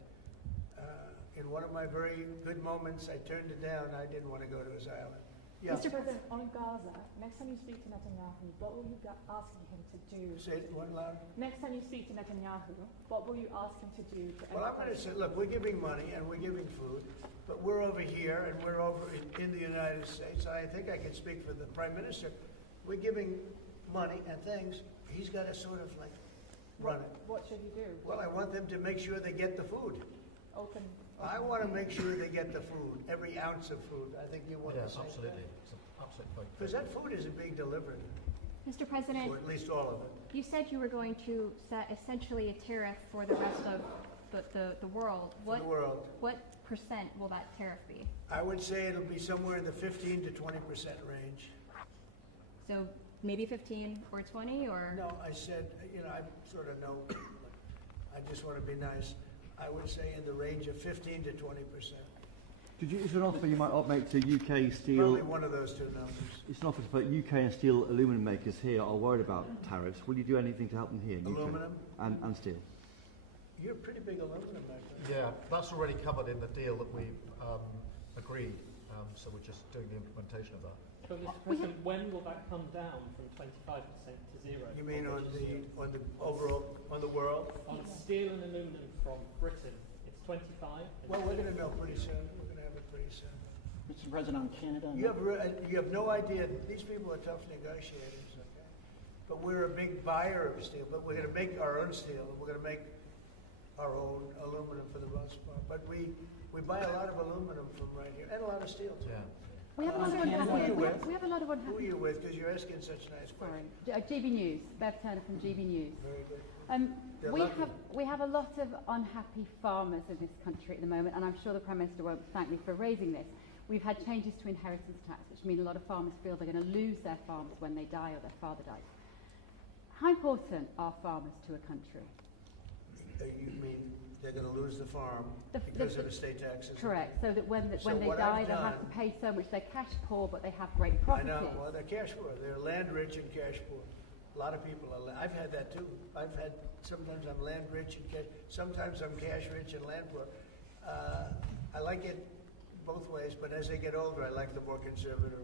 In one of my very good moments, I turned it down. I didn't want to go to his island. Yeah. Mr. President, on Gaza, next time you speak to Netanyahu, what will you be asking him to do? Say it one louder. Next time you speak to Netanyahu, what will you ask him to do? Well, I'm going to say, look, we're giving money and we're giving food, but we're over here and we're over in the United States. I think I can speak for the Prime Minister. We're giving money and things. He's got to sort of like run it. What should he do? Well, I want them to make sure they get the food. Open. I want to make sure they get the food, every ounce of food. I think you want to say absolutely. It's an absolute point. because that food is a big delivery. Mr. President, or at least all of it. You said you were going to set essentially a tariff for the rest of the world. The world. What percent will that tariff be? I would say it'll be somewhere in the 15 to 20% range. So maybe 15 or 20, or? No, I said, I sort of know. I just want to be nice. I would say in the range of 15 to 20%. Is there an offer you might make to UK steel? Probably one of those two numbers. It's an offer for UK and steel aluminium makers here are worried about tariffs. Will you do anything to help them here? Aluminum? And steel? You're a pretty big aluminum maker. Yeah, that's already covered in the deal that we've agreed. So we're just doing the implementation of that. So, Mr. President, when will that come down from 25% to 0? You mean on the overall, on the world? On steel and aluminum from Britain, it's 25. Well, we're going to know pretty soon. We're going to have it pretty soon. Mr. President, on Canada. You have no idea. These people are tough negotiators, okay? But we're a big buyer of steel. But we're going to make our own steel. We're going to make our own aluminum for the most part. But we buy a lot of aluminum from right here, and a lot of steel too. Yeah. We have a lot of unhappy. We have a lot of unhappy. Who are you with? Because you're asking such nice questions. Sorry, GB News. Bev Turner from GB News. Very good. We have a lot of unhappy farmers in this country at the moment, and I'm sure the Prime Minister won't thank me for raising this. We've had changes to inheritance tax, which mean a lot of farmers feel they're going to lose their farms when they die or their father dies. How important are farmers to a country? You mean they're going to lose the farm because of estate taxes? Correct. So that when they die, they have to pay so much. They're cash poor, but they have great property. I know. Well, they're cash poor. They're land rich and cash poor. A lot of people are. I've had that too. Sometimes I'm land rich and cash. Sometimes I'm cash rich and land poor. I like it both ways, but as they get older, I like the more conservative.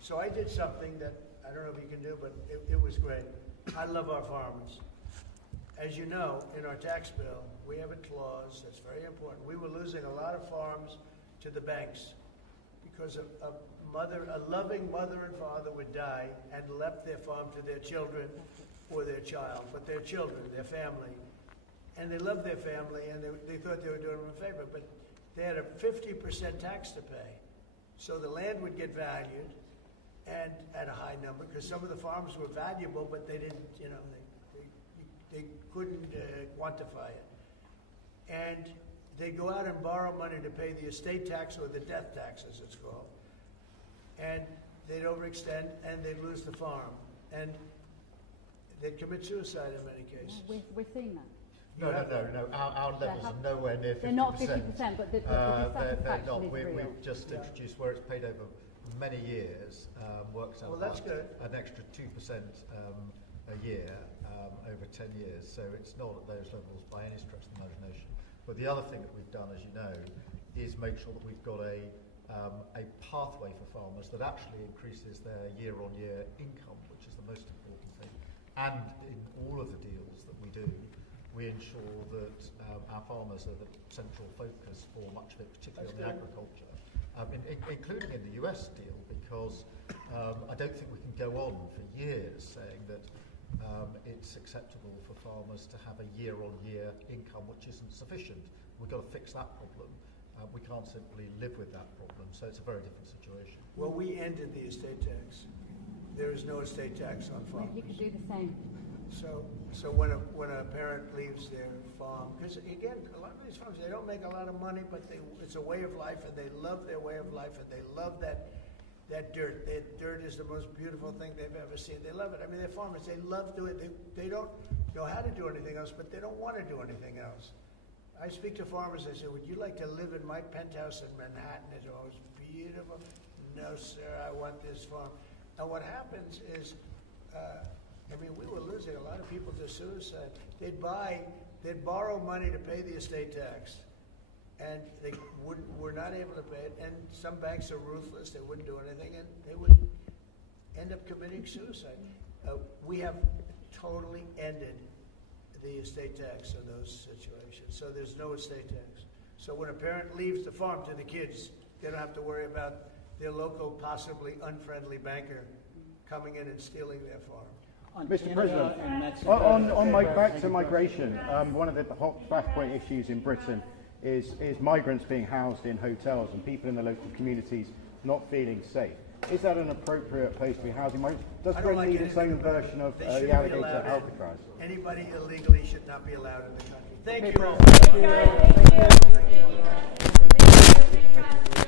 So I did something that I don't know if you can do, but it was great. I love our farmers. As you know, in our tax bill, we have a clause that's very important. We were losing a lot of farms to the banks because a loving mother and father would die and left their farm to their children or their child, but their children, their family. and they loved their family, and they thought they were doing them a favor, but they had a 50% tax to pay. So the land would get valued, and at a high number, because some of the farms were valuable, but they didn't, they couldn't quantify it. And they go out and borrow money to pay the estate tax, or the death tax, as it's called. And they'd overextend, and they'd lose the farm. And they'd commit suicide in many cases. We're seeing that. No. Our levels are nowhere near 50%. They're not 50%, but the they're not. is real. We've just introduced where it's paid over many years, works out that's good. An extra 2% a year over 10 years. So it's not at those levels by any stretch of the imagination. But the other thing that we've done, as you know, is make sure that we've got a pathway for farmers that actually increases their year-on-year income, which is the most important thing. And in all of the deals that we do, we ensure that our farmers are the central focus for much of it, particularly on the agriculture, including in the US deal, because I don't think we can go on for years saying that it's acceptable for farmers to have a year-on-year income which isn't sufficient. We've got to fix that problem. We can't simply live with that problem, so it's a very different situation. Well, we ended the estate tax. There is no estate tax on farms. You could do the same. So when a parent leaves their farm, because again, a lot of these farms, they don't make a lot of money, but it's a way of life, and they love their way of life, and they love that dirt. That dirt is the most beautiful thing they've ever seen. They love it. I mean, they're farmers. They love doing it. They don't know how to do anything else, but they don't want to do anything else. I speak to farmers. I say, "Would you like to live in my penthouse in Manhattan? It's always beautiful." No, sir. I want this farm. And what happens is, we were losing a lot of people to suicide. They'd borrow money to pay the estate tax, and they were not able to pay it. And some banks are ruthless; they wouldn't do anything, and they would end up committing suicide. We have totally ended the estate tax in those situations. So there's no estate tax. So when a parent leaves the farm to the kids, they don't have to worry about their local, possibly unfriendly banker coming in and stealing their farm. Mr. President, back to migration, one of the hot flashpoint issues in Britain is migrants being housed in hotels and people in the local communities not feeling safe. Is that an appropriate place to be housing migrants? Does Britain need its own version of the alligator Alcatraz? Anybody illegally should not be allowed in the country. Thank you all. Thank you.